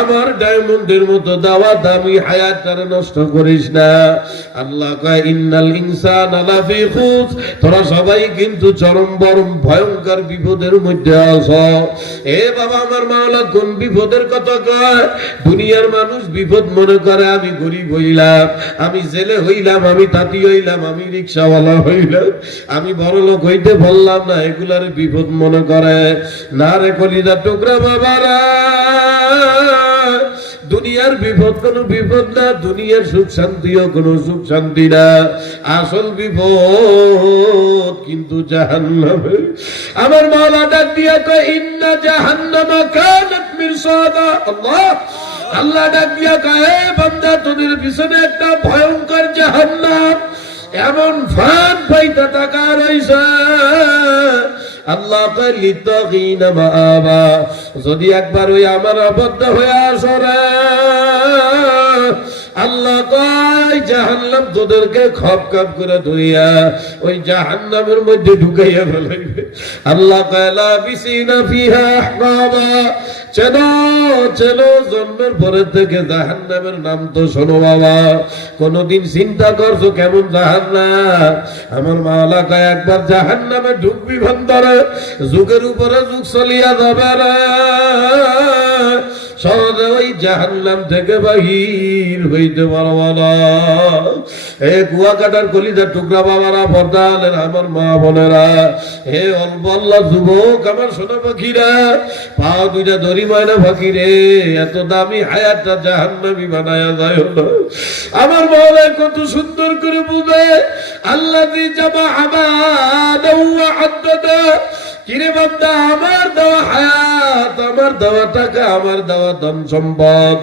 আমার ডায়মন্ডের মতো দেওয়া দামি হায়াতটারে নষ্ট করিস না। আল্লাহ কয় ইন্নাল ইনসানা লাফি খুস, তোরা সবাই কিন্তু চরম বরম ভয়ঙ্কর বিপদের মধ্যে আছো। এ বাবা, আমার মাওলা কোন বিপদের কথা কয়? দুনিয়ার মানুষ বিপদ মনে করে আমি গরিব হইলাম, আমি জেলে হইলাম, আমি তাঁতি হইলাম, আমি রিক্সাওয়ালা হইলাম, আমি বড় লোক হইতে বললাম না, এগুলার বিপদ মনে করে না রে কলিজার টুকরা বাবারা। দুনিয়ার বিপদ কোন বিপদ না, দুনিয়ার সুখ শান্তিও কোন সুখ শান্তি না, আসল বিপদ কিন্তু জাহান্নামে। আমার মাওলা ডাক দিয়া কয় ইন্না জাহান্নামা কানাত মিরসাদা। আল্লাহ আল্লাহ ডাক দিয়া কয় বান্দা, তোদের পিছনে একটা ভয়ঙ্কর জাহান্নাম এমন ফাঁদ পাইতা টাকা রইছে। আল্লাহ কয় লিতাগিনা মাআবা, যদি একবার ওই আমার অবদ্ধ হয়ে আসো রে, আল্লাহ কয় জাহান্নাম তোদেরকে খপ খপ করে ধরিয়া ওই জাহান্নামের মধ্যে ঢুকাইয়া ফেলাইবে। আল্লাহ কয় লাবিসিনা ফিহা আহকাবা, চেনো চেনো, জন্মের পরে থেকে জাহান্নামের নাম তো শোনো বাবা, কোনদিন চিন্তা করছো কেমন জাহান্নাম? আমার মাওলা কয় একবার জাহান্নামে ঢুকবি ভন্দরে, যুগের উপরে যুগ চলিয়া যাবে রে, সহজে ওই জাহান্নাম থেকে বাহির হইতে পারবা না। এ কুয়াকাটার কলিজার টুকরা বাবারা, পর্দালের আমার মা বোনেরা, হে অল্প আল্লাহ যুবক, আমার সোনা পাখিরা, পা দুইটা দড়ি ময়না পাখি রে, এত দামি হায়াতটা জাহান্নামী বানায়া যায় হলো। আমার মাওলা কত সুন্দর করে বুঝে, আল্লাযী জামা আমানা ওয়া আদ্দাদা। কিরে বান্দা, আমার দেওয়া হায়াত, আমার দেওয়া টাকা, আমার দেওয়া ধন সম্পদ,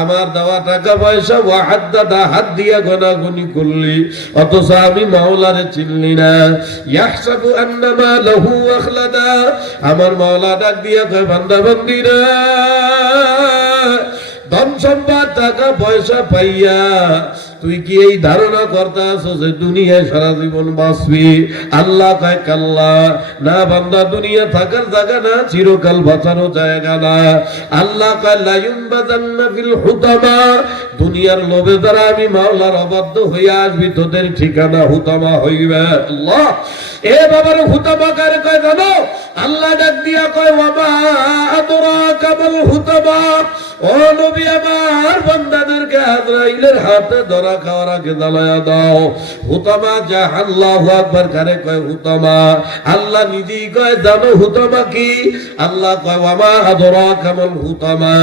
আমার দেওয়া টাকা পয়সা, ওয়াহাদ্দাদা, হাত দিয়া গোনাগুনি করলি, অথচ আমি মাওলারে চিনলি না। ইয়াহসাবু আন্নামা লাহু আখলাদা, আমার মাওলা ডাক দিয়া কয় বান্দা বান্দিরা, ধন সম্পদ টাকা পয়সা পাইয়া তুই কি এই ধারণা করতে আছো যে দুনিয়ায় সারা জীবন বাঁচবি? আল্লাহ কয় কাল্লা, না বান্দা, দুনিয়া থাকার জায়গা না, চিরকাল বাঁচানো জায়গা না। আল্লাহ কয় লা ইউনবাযান্না ফিল হুতামা, দুনিয়ার লোভে যারা আমি মাওলার অবাধ্য হইয়া আসবি, তোদের ঠিকানা হুতামা হইবে। আল্লাহ এ বাবার হুতামা কারে কয় জানো? আল্লাহ ডাক দিয়া কয় ওয়ামা আদরাকা মাল হুতামা, ও নবী আমার বান্দাদেরকে আজরাইলের হাতে ধরা খাওয়ার আগে জ্বালায়া দাও। হুতামা আল্লাহু আকবার কারে কয় হুতামা? আল্লাহ নিজেই কয় জানো হুতামা কি? আল্লাহ কয় ওয়ামা আদরাকা মাল হুতামা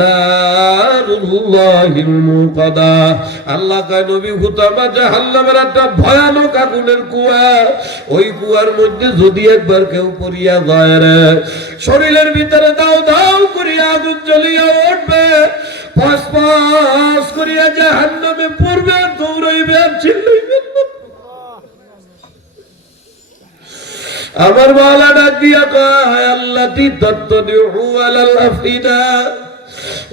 নারুল্লাহিল মুকাদা। আল্লাহ কয় নবী, হুতামা জাহান্নামের একটা ভয়ানক আগুনের কুয়া, ওই কুয়ার মধ্যে যদি একবার কেউ পড়িয়া যায় রে, শরীরের ভিতরে দাও দাও করিয়া আগুন জ্বলিয়া উঠবে, পাঁচ পাঁচ করিয়া জাহান্নামে পড়বে, দৌড়াইবে আর চিল্লাইবে। আমার মাওলা ডাক দিয়া কয় আল্লাতী তাত্তাদিউ আলাল আফিদা,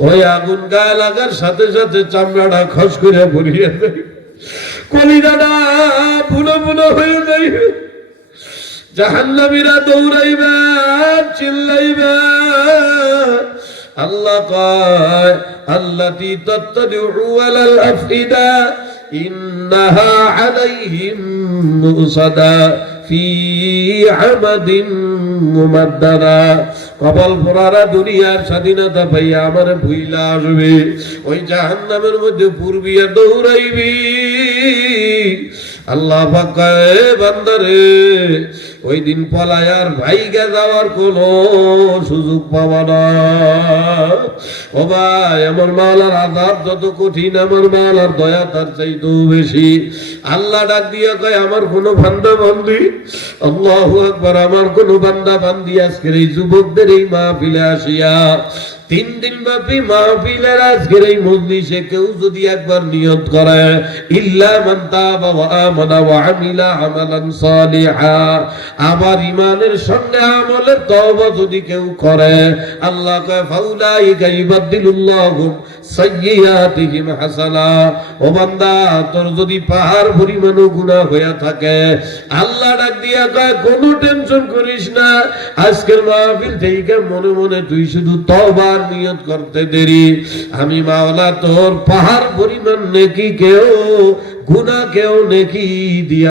ওই আগুন গায়ে লাগার সাথে সাথে চামড়াটা খস করে পড়িয়া যায়, কলিজাটা বুনো বুনো হয়ে যাইবে, জাহান্নামীরা দৌড়াইবে চিল্লাইবে। আল্লাহ কয় আল্লাতী তাত্তাদিউ আলাল আফিদা ইন্নাহা আলাইহিম মুসাদা ফি আমাদিন মুমাদ্দাদা। কপাল পোড়ারা দুনিয়ার স্বাধীনতা পাইয়া আমার ভুইলা আসবে, ওই জাহান্নামের মধ্যে পূর্বিয়া দৌড়াইবি। আল্লাহ পাক কয় বান্দারে, ওই দিন পলায়ার ভাইগা যাওয়ার কোন সুযোগ পাবা না। ও ভাই, আমার মাওলার আযাব যত কঠিন, আমার মাওলার দয়া তার চাইতেও বেশি। আল্লাহ ডাক দিয়া কয় আমার কোন বান্দা বান্দি, আল্লাহু আকবার, আমার কোন বান্দা বান্দি আজকের এই যুবকদের এই মাহফিলে আসিয়া 3 দিন ব্যাপী মাহফিলের আজকের এই মজলিসে কেউ যদি একবার নিয়ত করে ইল্লা মান তাবা ওয়া আমানা ওয়া আমিলা আমালান সালিহা, আবার ঈমানের সঙ্গে আমলের তওবা যদি কেউ করে, আল্লাহ কয় ফাউলাইকা ইউবাদদিলুল্লাহু সাইয়্যাতিহিম হাসানা। ও বান্দা, তোর যদি পাহাড় পরিমাণও গুনাহ হয়ে থাকে, আল্লাহ ডাক দিয়া কয় কোনো টেনশন করিস না। আজকের মাহফিল থেকে মনে মনে তুই শুধু তওবার নিয়ত করতে দেরি, আমি মাওলা তোর পাহাড় পরিমাণ নেকি কেউ গুনাহ কেউ নেকি দিয়া